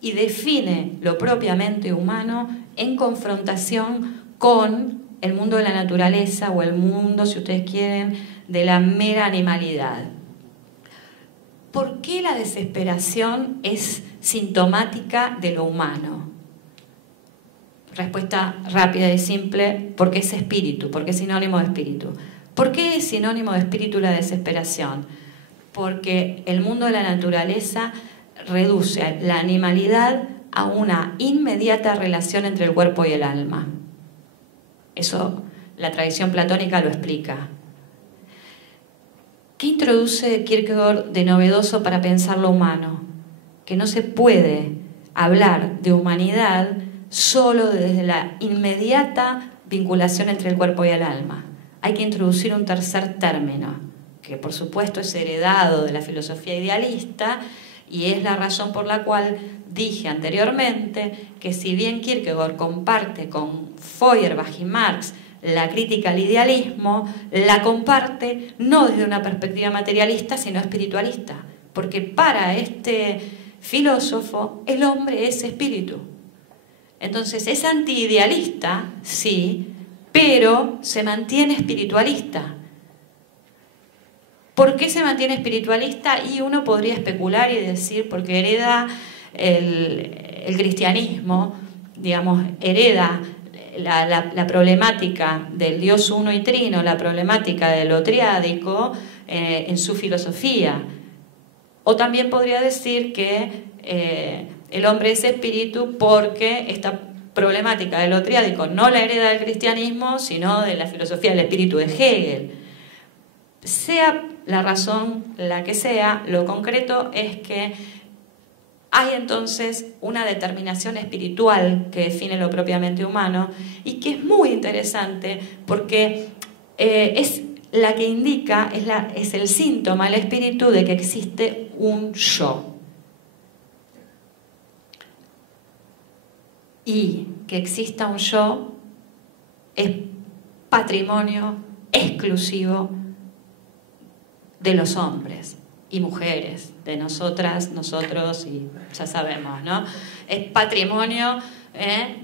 y define lo propiamente humano en confrontación con el mundo de la naturaleza o el mundo, si ustedes quieren, de la mera animalidad. ¿Por qué la desesperación es sintomática de lo humano? Respuesta rápida y simple: porque es espíritu, porque es sinónimo de espíritu. ¿Por qué es sinónimo de espíritu la desesperación? Porque el mundo de la naturaleza reduce la animalidad a una inmediata relación entre el cuerpo y el alma. Eso la tradición platónica lo explica. ¿Qué introduce Kierkegaard de novedoso para pensar lo humano? Que no se puede hablar de humanidad solo desde la inmediata vinculación entre el cuerpo y el alma. Hay que introducir un tercer término, que por supuesto es heredado de la filosofía idealista, y es la razón por la cual dije anteriormente que si bien Kierkegaard comparte con Feuerbach y Marx la crítica al idealismo, la comparte no desde una perspectiva materialista, sino espiritualista, porque para este filósofo el hombre es espíritu. Entonces es antiidealista, sí, pero se mantiene espiritualista. ¿Por qué se mantiene espiritualista? Y uno podría especular y decir porque hereda el cristianismo, digamos, hereda la problemática del Dios uno y trino, la problemática de lo triádico en su filosofía. O también podría decir que el hombre es espíritu porque está problemática de lo triádico no la hereda del cristianismo, sino de la filosofía del espíritu de Hegel. Sea la razón la que sea, lo concreto es que hay entonces una determinación espiritual que define lo propiamente humano y que es muy interesante porque es la que indica, es el síntoma, el espíritu de que existe un yo. Y que exista un yo es patrimonio exclusivo de los hombres y mujeres, de nosotras, nosotros y ya sabemos, ¿no? Es patrimonio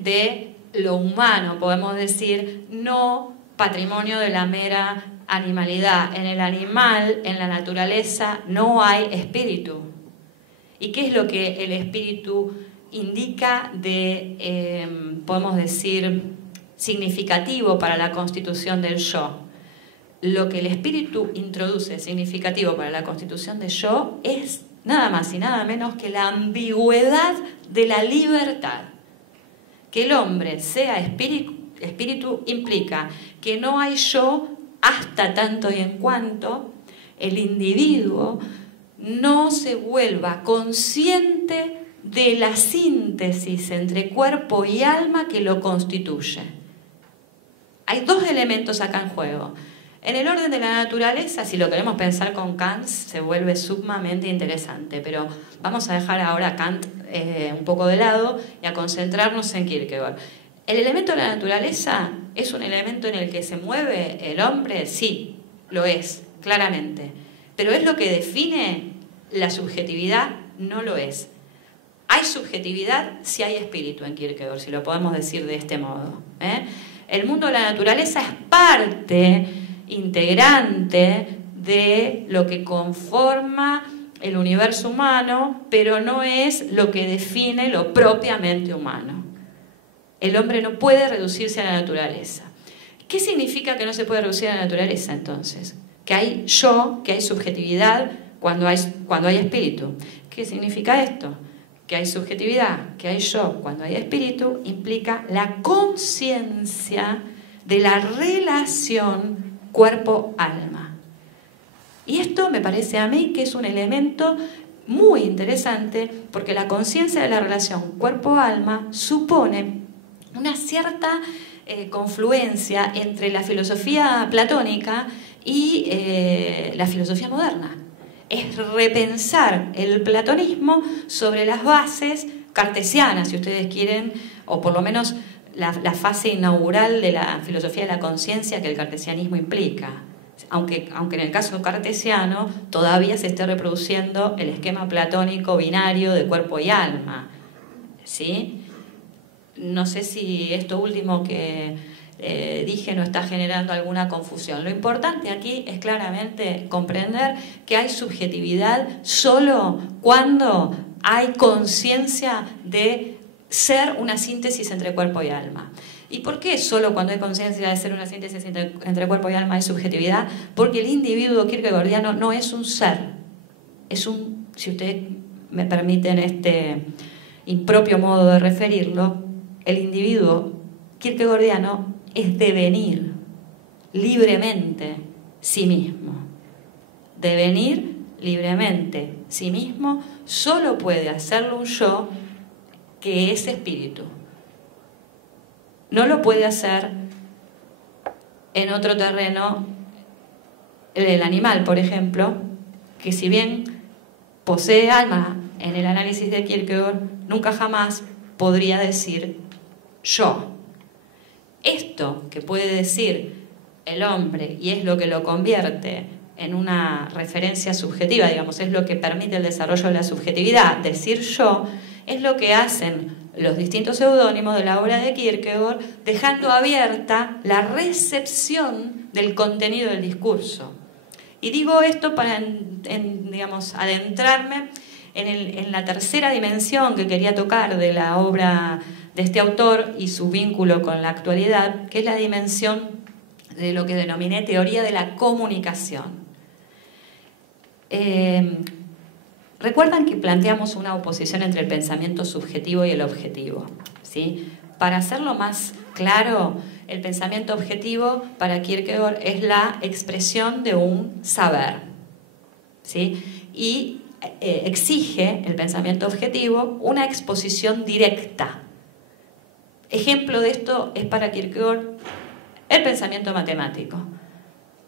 de lo humano, podemos decir, no patrimonio de la mera animalidad. En el animal, en la naturaleza, no hay espíritu. ¿Y qué es lo que el espíritu indica de, podemos decir, significativo para la constitución del yo? Lo que el espíritu introduce significativo para la constitución del yo es nada más y nada menos que la ambigüedad de la libertad. Que el hombre sea espíritu implica que no hay yo hasta tanto y en cuanto el individuo no se vuelva consciente de la síntesis entre cuerpo y alma que lo constituye. Hay dos elementos acá en juego. En el orden de la naturaleza, si lo queremos pensar con Kant, se vuelve sumamente interesante, pero vamos a dejar ahora a Kant un poco de lado y a concentrarnos en Kierkegaard. ¿El elemento de la naturaleza es un elemento en el que se mueve el hombre? Sí, lo es, claramente. ¿Pero es lo que define la subjetividad? No lo es. Hay subjetividad si hay espíritu en Kierkegaard, si lo podemos decir de este modo. El mundo de la naturaleza es parte integrante de lo que conforma el universo humano, pero no es lo que define lo propiamente humano. El hombre no puede reducirse a la naturaleza. ¿Qué significa que no se puede reducir a la naturaleza entonces? Que hay yo, que hay subjetividad cuando hay espíritu. ¿Qué significa esto? Que hay subjetividad, que hay yo cuando hay espíritu, implica la conciencia de la relación cuerpo-alma. Y esto me parece a mí que es un elemento muy interesante porque la conciencia de la relación cuerpo-alma supone una cierta confluencia entre la filosofía platónica y la filosofía moderna. Es repensar el platonismo sobre las bases cartesianas, si ustedes quieren, o por lo menos la fase inaugural de la filosofía de la conciencia que el cartesianismo implica. Aunque en el caso cartesiano todavía se esté reproduciendo el esquema platónico binario de cuerpo y alma, ¿sí? No sé si esto último que dije no está generando alguna confusión. Lo importante aquí es claramente comprender que hay subjetividad solo cuando hay conciencia de ser una síntesis entre cuerpo y alma. ¿Y por qué solo cuando hay conciencia de ser una síntesis entre cuerpo y alma hay subjetividad? Porque el individuo kierkegaardiano no es un ser, es un, si ustedes me permiten este impropio modo de referirlo, el individuo kierkegaardiano es devenir libremente sí mismo. Devenir libremente sí mismo solo puede hacerlo un yo que es espíritu. No lo puede hacer en otro terreno el animal, por ejemplo, que si bien posee alma en el análisis de Kierkegaard, nunca jamás podría decir yo. Esto que puede decir el hombre, y es lo que lo convierte en una referencia subjetiva, digamos, es lo que permite el desarrollo de la subjetividad, decir yo, es lo que hacen los distintos seudónimos de la obra de Kierkegaard, dejando abierta la recepción del contenido del discurso. Y digo esto para, digamos, adentrarme en la tercera dimensión que quería tocar de la obra de este autor y su vínculo con la actualidad, que es la dimensión de lo que denominé teoría de la comunicación. ¿Recuerdan que planteamos una oposición entre el pensamiento subjetivo y el objetivo? ¿Sí? Para hacerlo más claro, el pensamiento objetivo para Kierkegaard es la expresión de un saber, ¿sí? Y exige el pensamiento objetivo una exposición directa. Ejemplo de esto es para Kierkegaard el pensamiento matemático,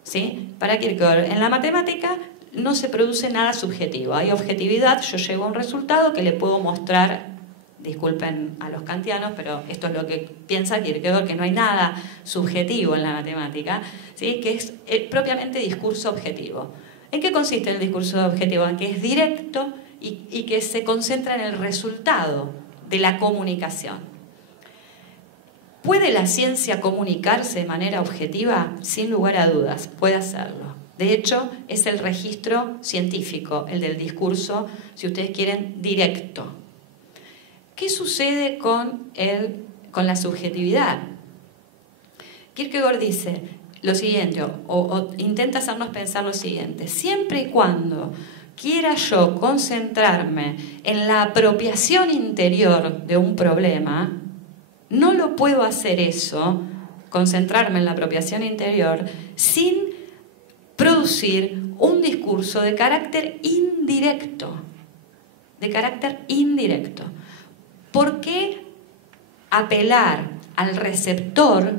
¿sí? Para Kierkegaard, en la matemática no se produce nada subjetivo, hay objetividad, yo llego a un resultado que le puedo mostrar, disculpen a los kantianos, pero esto es lo que piensa Kierkegaard, que no hay nada subjetivo en la matemática, ¿sí? Que es propiamente discurso objetivo. ¿En qué consiste el discurso objetivo? En que es directo y que se concentra en el resultado de la comunicación. ¿Puede la ciencia comunicarse de manera objetiva? Sin lugar a dudas, puede hacerlo. De hecho, es el registro científico, el del discurso, si ustedes quieren, directo. ¿Qué sucede con la subjetividad? Kierkegaard dice lo siguiente, o intenta hacernos pensar lo siguiente: siempre y cuando quiera yo concentrarme en la apropiación interior de un problema, no lo puedo hacer eso, concentrarme en la apropiación interior, sin producir un discurso de carácter indirecto. De carácter indirecto. ¿Por qué apelar al receptor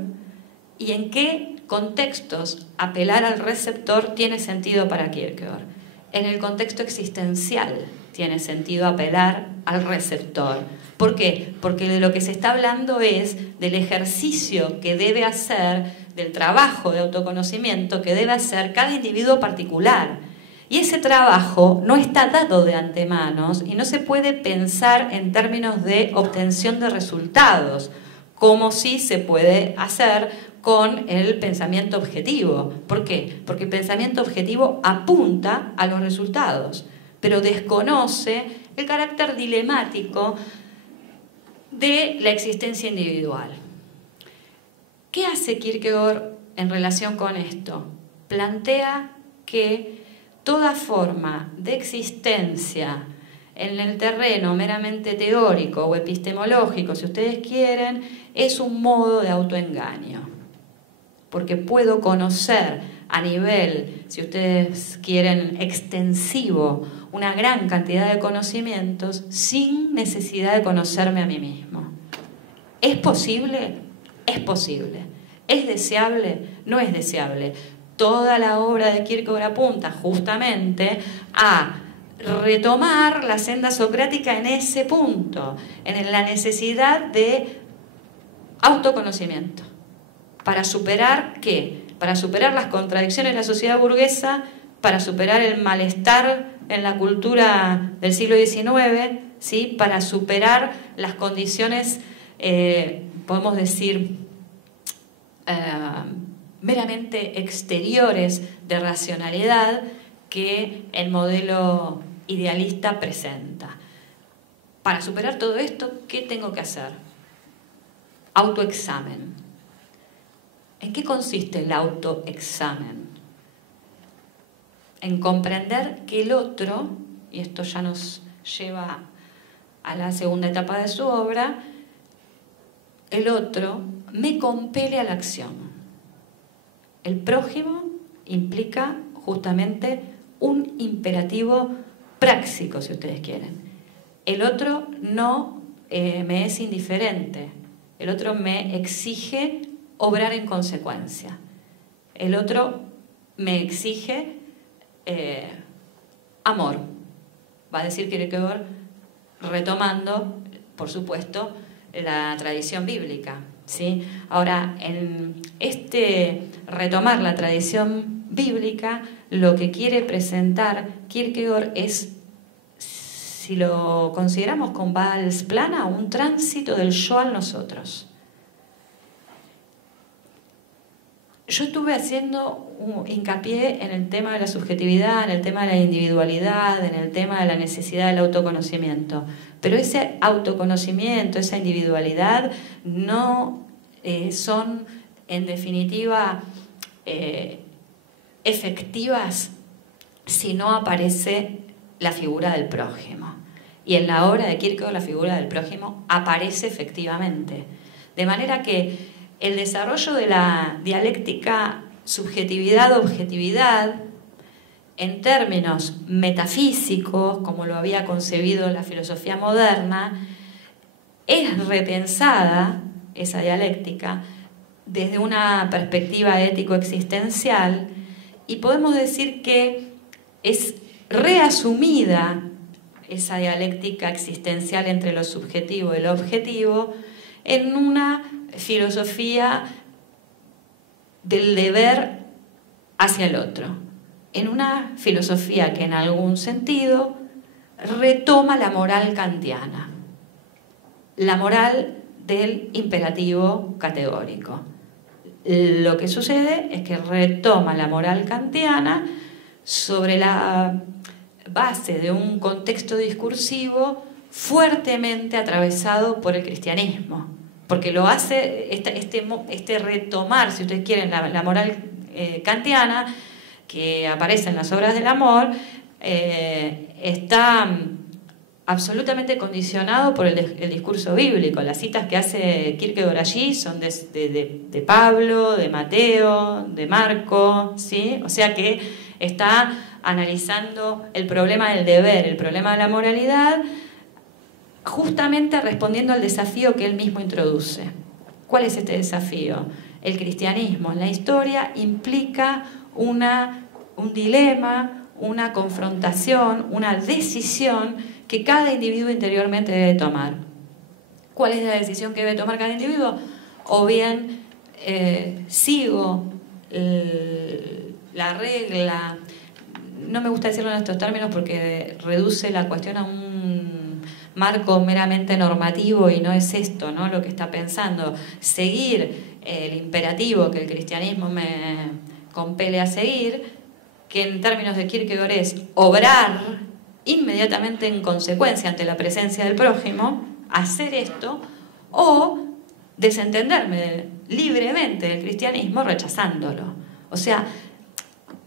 y en qué contextos apelar al receptor tiene sentido para Kierkegaard? En el contexto existencial tiene sentido apelar al receptor. ¿Por qué? Porque de lo que se está hablando es del ejercicio que debe hacer, del trabajo de autoconocimiento que debe hacer cada individuo particular. Y ese trabajo no está dado de antemano y no se puede pensar en términos de obtención de resultados, como sí se puede hacer con el pensamiento objetivo. ¿Por qué? Porque el pensamiento objetivo apunta a los resultados, pero desconoce el carácter dilemático de la existencia individual. ¿Qué hace Kierkegaard en relación con esto? Plantea que toda forma de existencia en el terreno meramente teórico o epistemológico, si ustedes quieren, es un modo de autoengaño. Porque puedo conocer a nivel, si ustedes quieren, extensivo, una gran cantidad de conocimientos sin necesidad de conocerme a mí mismo. ¿Es posible? Es posible. ¿Es deseable? No es deseable. Toda la obra de Kierkegaard apunta justamente a retomar la senda socrática en ese punto, en la necesidad de autoconocimiento. ¿Para superar qué? Para superar las contradicciones de la sociedad burguesa, para superar el malestar en la cultura del siglo XIX, ¿sí? Para superar las condiciones, podemos decir, meramente exteriores de racionalidad que el modelo idealista presenta. Para superar todo esto, ¿qué tengo que hacer? Autoexamen. ¿En qué consiste el autoexamen? En comprender que el otro, y esto ya nos lleva a la segunda etapa de su obra, el otro me compele a la acción. El prójimo implica justamente un imperativo práctico, si ustedes quieren. El otro no me es indiferente, el otro me exige obrar en consecuencia. El otro me exige amor. Va a decir Kierkegaard, retomando, por supuesto, la tradición bíblica, ¿sí? Ahora, en retomar la tradición bíblica, lo que quiere presentar Kierkegaard es, si lo consideramos con Vals plana, un tránsito del yo al nosotros. Yo estuve haciendo hincapié en el tema de la subjetividad, en el tema de la individualidad, en el tema de la necesidad del autoconocimiento. Pero ese autoconocimiento, esa individualidad, no son, en definitiva, efectivas si no aparece la figura del prójimo. Y en la obra de Kierkegaard la figura del prójimo aparece efectivamente. De manera que el desarrollo de la dialéctica subjetividad-objetividad, en términos metafísicos, como lo había concebido la filosofía moderna, es repensada, esa dialéctica, desde una perspectiva ético-existencial, y podemos decir que es reasumida esa dialéctica existencial entre lo subjetivo y lo objetivo en una filosofía del deber hacia el otro, en una filosofía que en algún sentido retoma la moral kantiana, la moral del imperativo categórico. Lo que sucede es que retoma la moral kantiana sobre la base de un contexto discursivo fuertemente atravesado por el cristianismo, porque lo hace este retomar, si ustedes quieren, la moral kantiana que aparece en las obras del amor, está absolutamente condicionado por el discurso bíblico. Las citas que hace Kierkegaard allí son de Pablo, de Mateo, de Marco, ¿sí? O sea que está analizando el problema del deber, el problema de la moralidad, justamente respondiendo al desafío que él mismo introduce. ¿Cuál es este desafío? El cristianismo en la historia implica un dilema, una confrontación, una decisión que cada individuo interiormente debe tomar. ¿Cuál es la decisión que debe tomar cada individuo? O bien sigo la regla, no me gusta decirlo en estos términos porque reduce la cuestión a un marco meramente normativo y no es esto, ¿no?, lo que está pensando. Seguir el imperativo que el cristianismo me compele a seguir, que en términos de Kierkegaard es obrar inmediatamente en consecuencia ante la presencia del prójimo, hacer esto, o desentenderme libremente del cristianismo rechazándolo. O sea,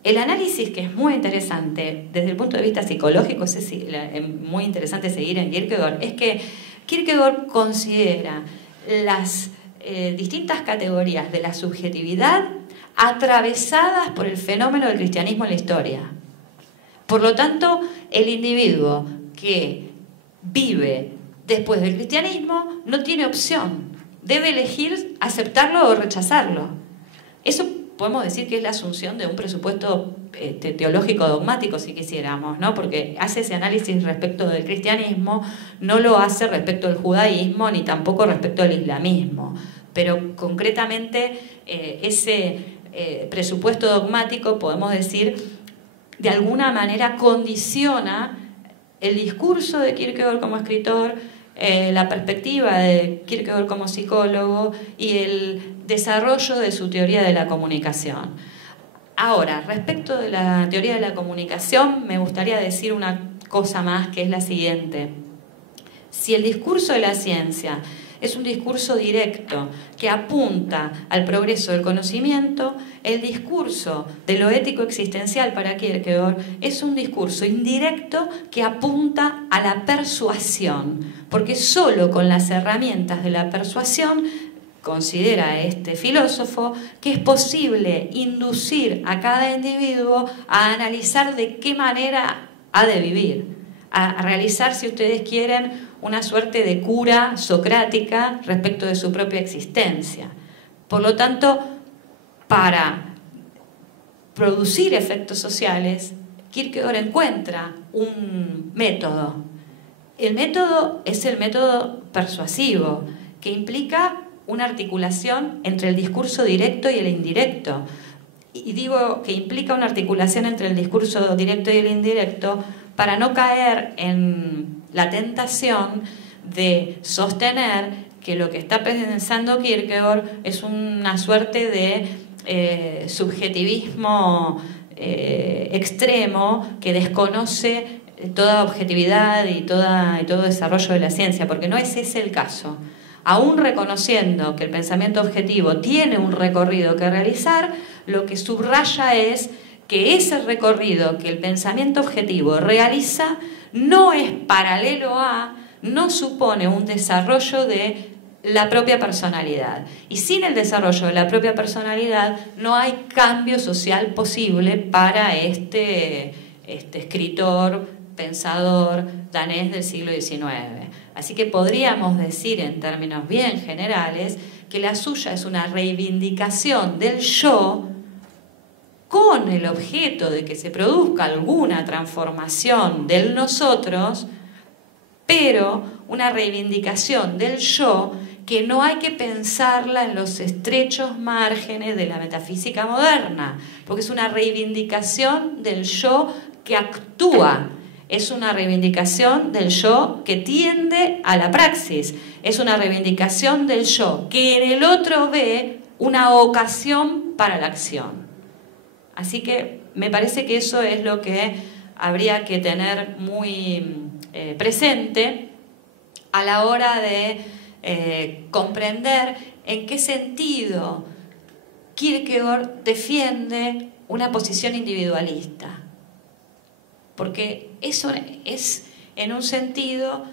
el análisis, que es muy interesante desde el punto de vista psicológico, es muy interesante seguir en Kierkegaard, es que Kierkegaard considera las distintas categorías de la subjetividad atravesadas por el fenómeno del cristianismo en la historia. Por lo tanto, el individuo que vive después del cristianismo no tiene opción, debe elegir aceptarlo o rechazarlo. Eso podemos decir que es la asunción de un presupuesto teológico dogmático, si quisiéramos, ¿no? Porque hace ese análisis respecto del cristianismo, no lo hace respecto del judaísmo ni tampoco respecto del islamismo, pero concretamente ese presupuesto dogmático, podemos decir, de alguna manera condiciona el discurso de Kierkegaard como escritor, la perspectiva de Kierkegaard como psicólogo y el desarrollo de su teoría de la comunicación. Ahora, respecto de la teoría de la comunicación, me gustaría decir una cosa más, que es la siguiente. Si el discurso de la ciencia es un discurso directo que apunta al progreso del conocimiento, el discurso de lo ético existencial para Kierkegaard es un discurso indirecto que apunta a la persuasión, porque solo con las herramientas de la persuasión, considera este filósofo, que es posible inducir a cada individuo a analizar de qué manera ha de vivir, a realizar, si ustedes quieren, una suerte de cura socrática respecto de su propia existencia. Por lo tanto, para producir efectos sociales, Kierkegaard encuentra un método. El método es el método persuasivo, que implica una articulación entre el discurso directo y el indirecto. Y digo que implica una articulación entre el discurso directo y el indirecto para no caer en la tentación de sostener que lo que está pensando Kierkegaard es una suerte de subjetivismo extremo que desconoce toda objetividad y todo desarrollo de la ciencia, porque no es ese el caso. Aún reconociendo que el pensamiento objetivo tiene un recorrido que realizar, lo que subraya es que ese recorrido que el pensamiento objetivo realiza no es paralelo a, no supone un desarrollo de la propia personalidad. Y sin el desarrollo de la propia personalidad no hay cambio social posible para este escritor, pensador danés del siglo XIX. Así que podríamos decir en términos bien generales que la suya es una reivindicación del yo con el objeto de que se produzca alguna transformación del nosotros, pero una reivindicación del yo que no hay que pensarla en los estrechos márgenes de la metafísica moderna, porque es una reivindicación del yo que actúa, es una reivindicación del yo que tiende a la praxis, es una reivindicación del yo que en el otro ve una ocasión para la acción. Así que me parece que eso es lo que habría que tener muy presente a la hora de comprender en qué sentido Kierkegaard defiende una posición individualista. Porque eso es en un sentido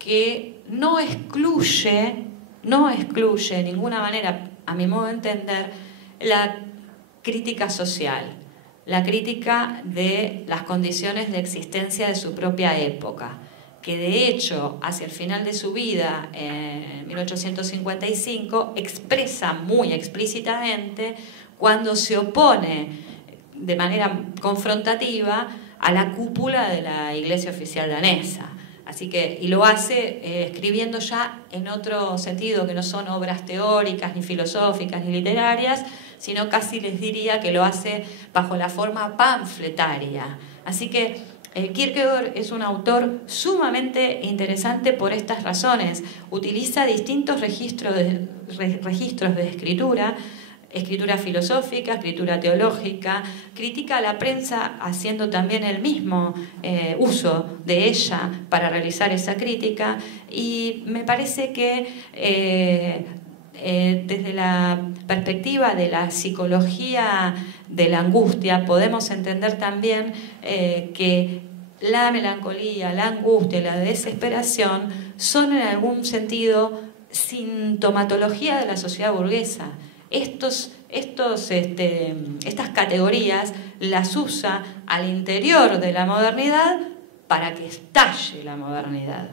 que no excluye de ninguna manera, a mi modo de entender, la crítica social, la crítica de las condiciones de existencia de su propia época, que de hecho, hacia el final de su vida, en 1855, expresa muy explícitamente cuando se opone de manera confrontativa a la cúpula de la Iglesia Oficial Danesa. Así que, y lo hace escribiendo ya en otro sentido, que no son obras teóricas, ni filosóficas, ni literarias, sino casi les diría que lo hace bajo la forma panfletaria. Así que Kierkegaard es un autor sumamente interesante por estas razones. Utiliza distintos registros de escritura, escritura filosófica, escritura teológica, critica a la prensa haciendo también el mismo uso de ella para realizar esa crítica, y me parece que desde la perspectiva de la psicología de la angustia podemos entender también que la melancolía, la angustia y la desesperación son en algún sentido sintomatología de la sociedad burguesa. Estas categorías las usa al interior de la modernidad para que estalle la modernidad.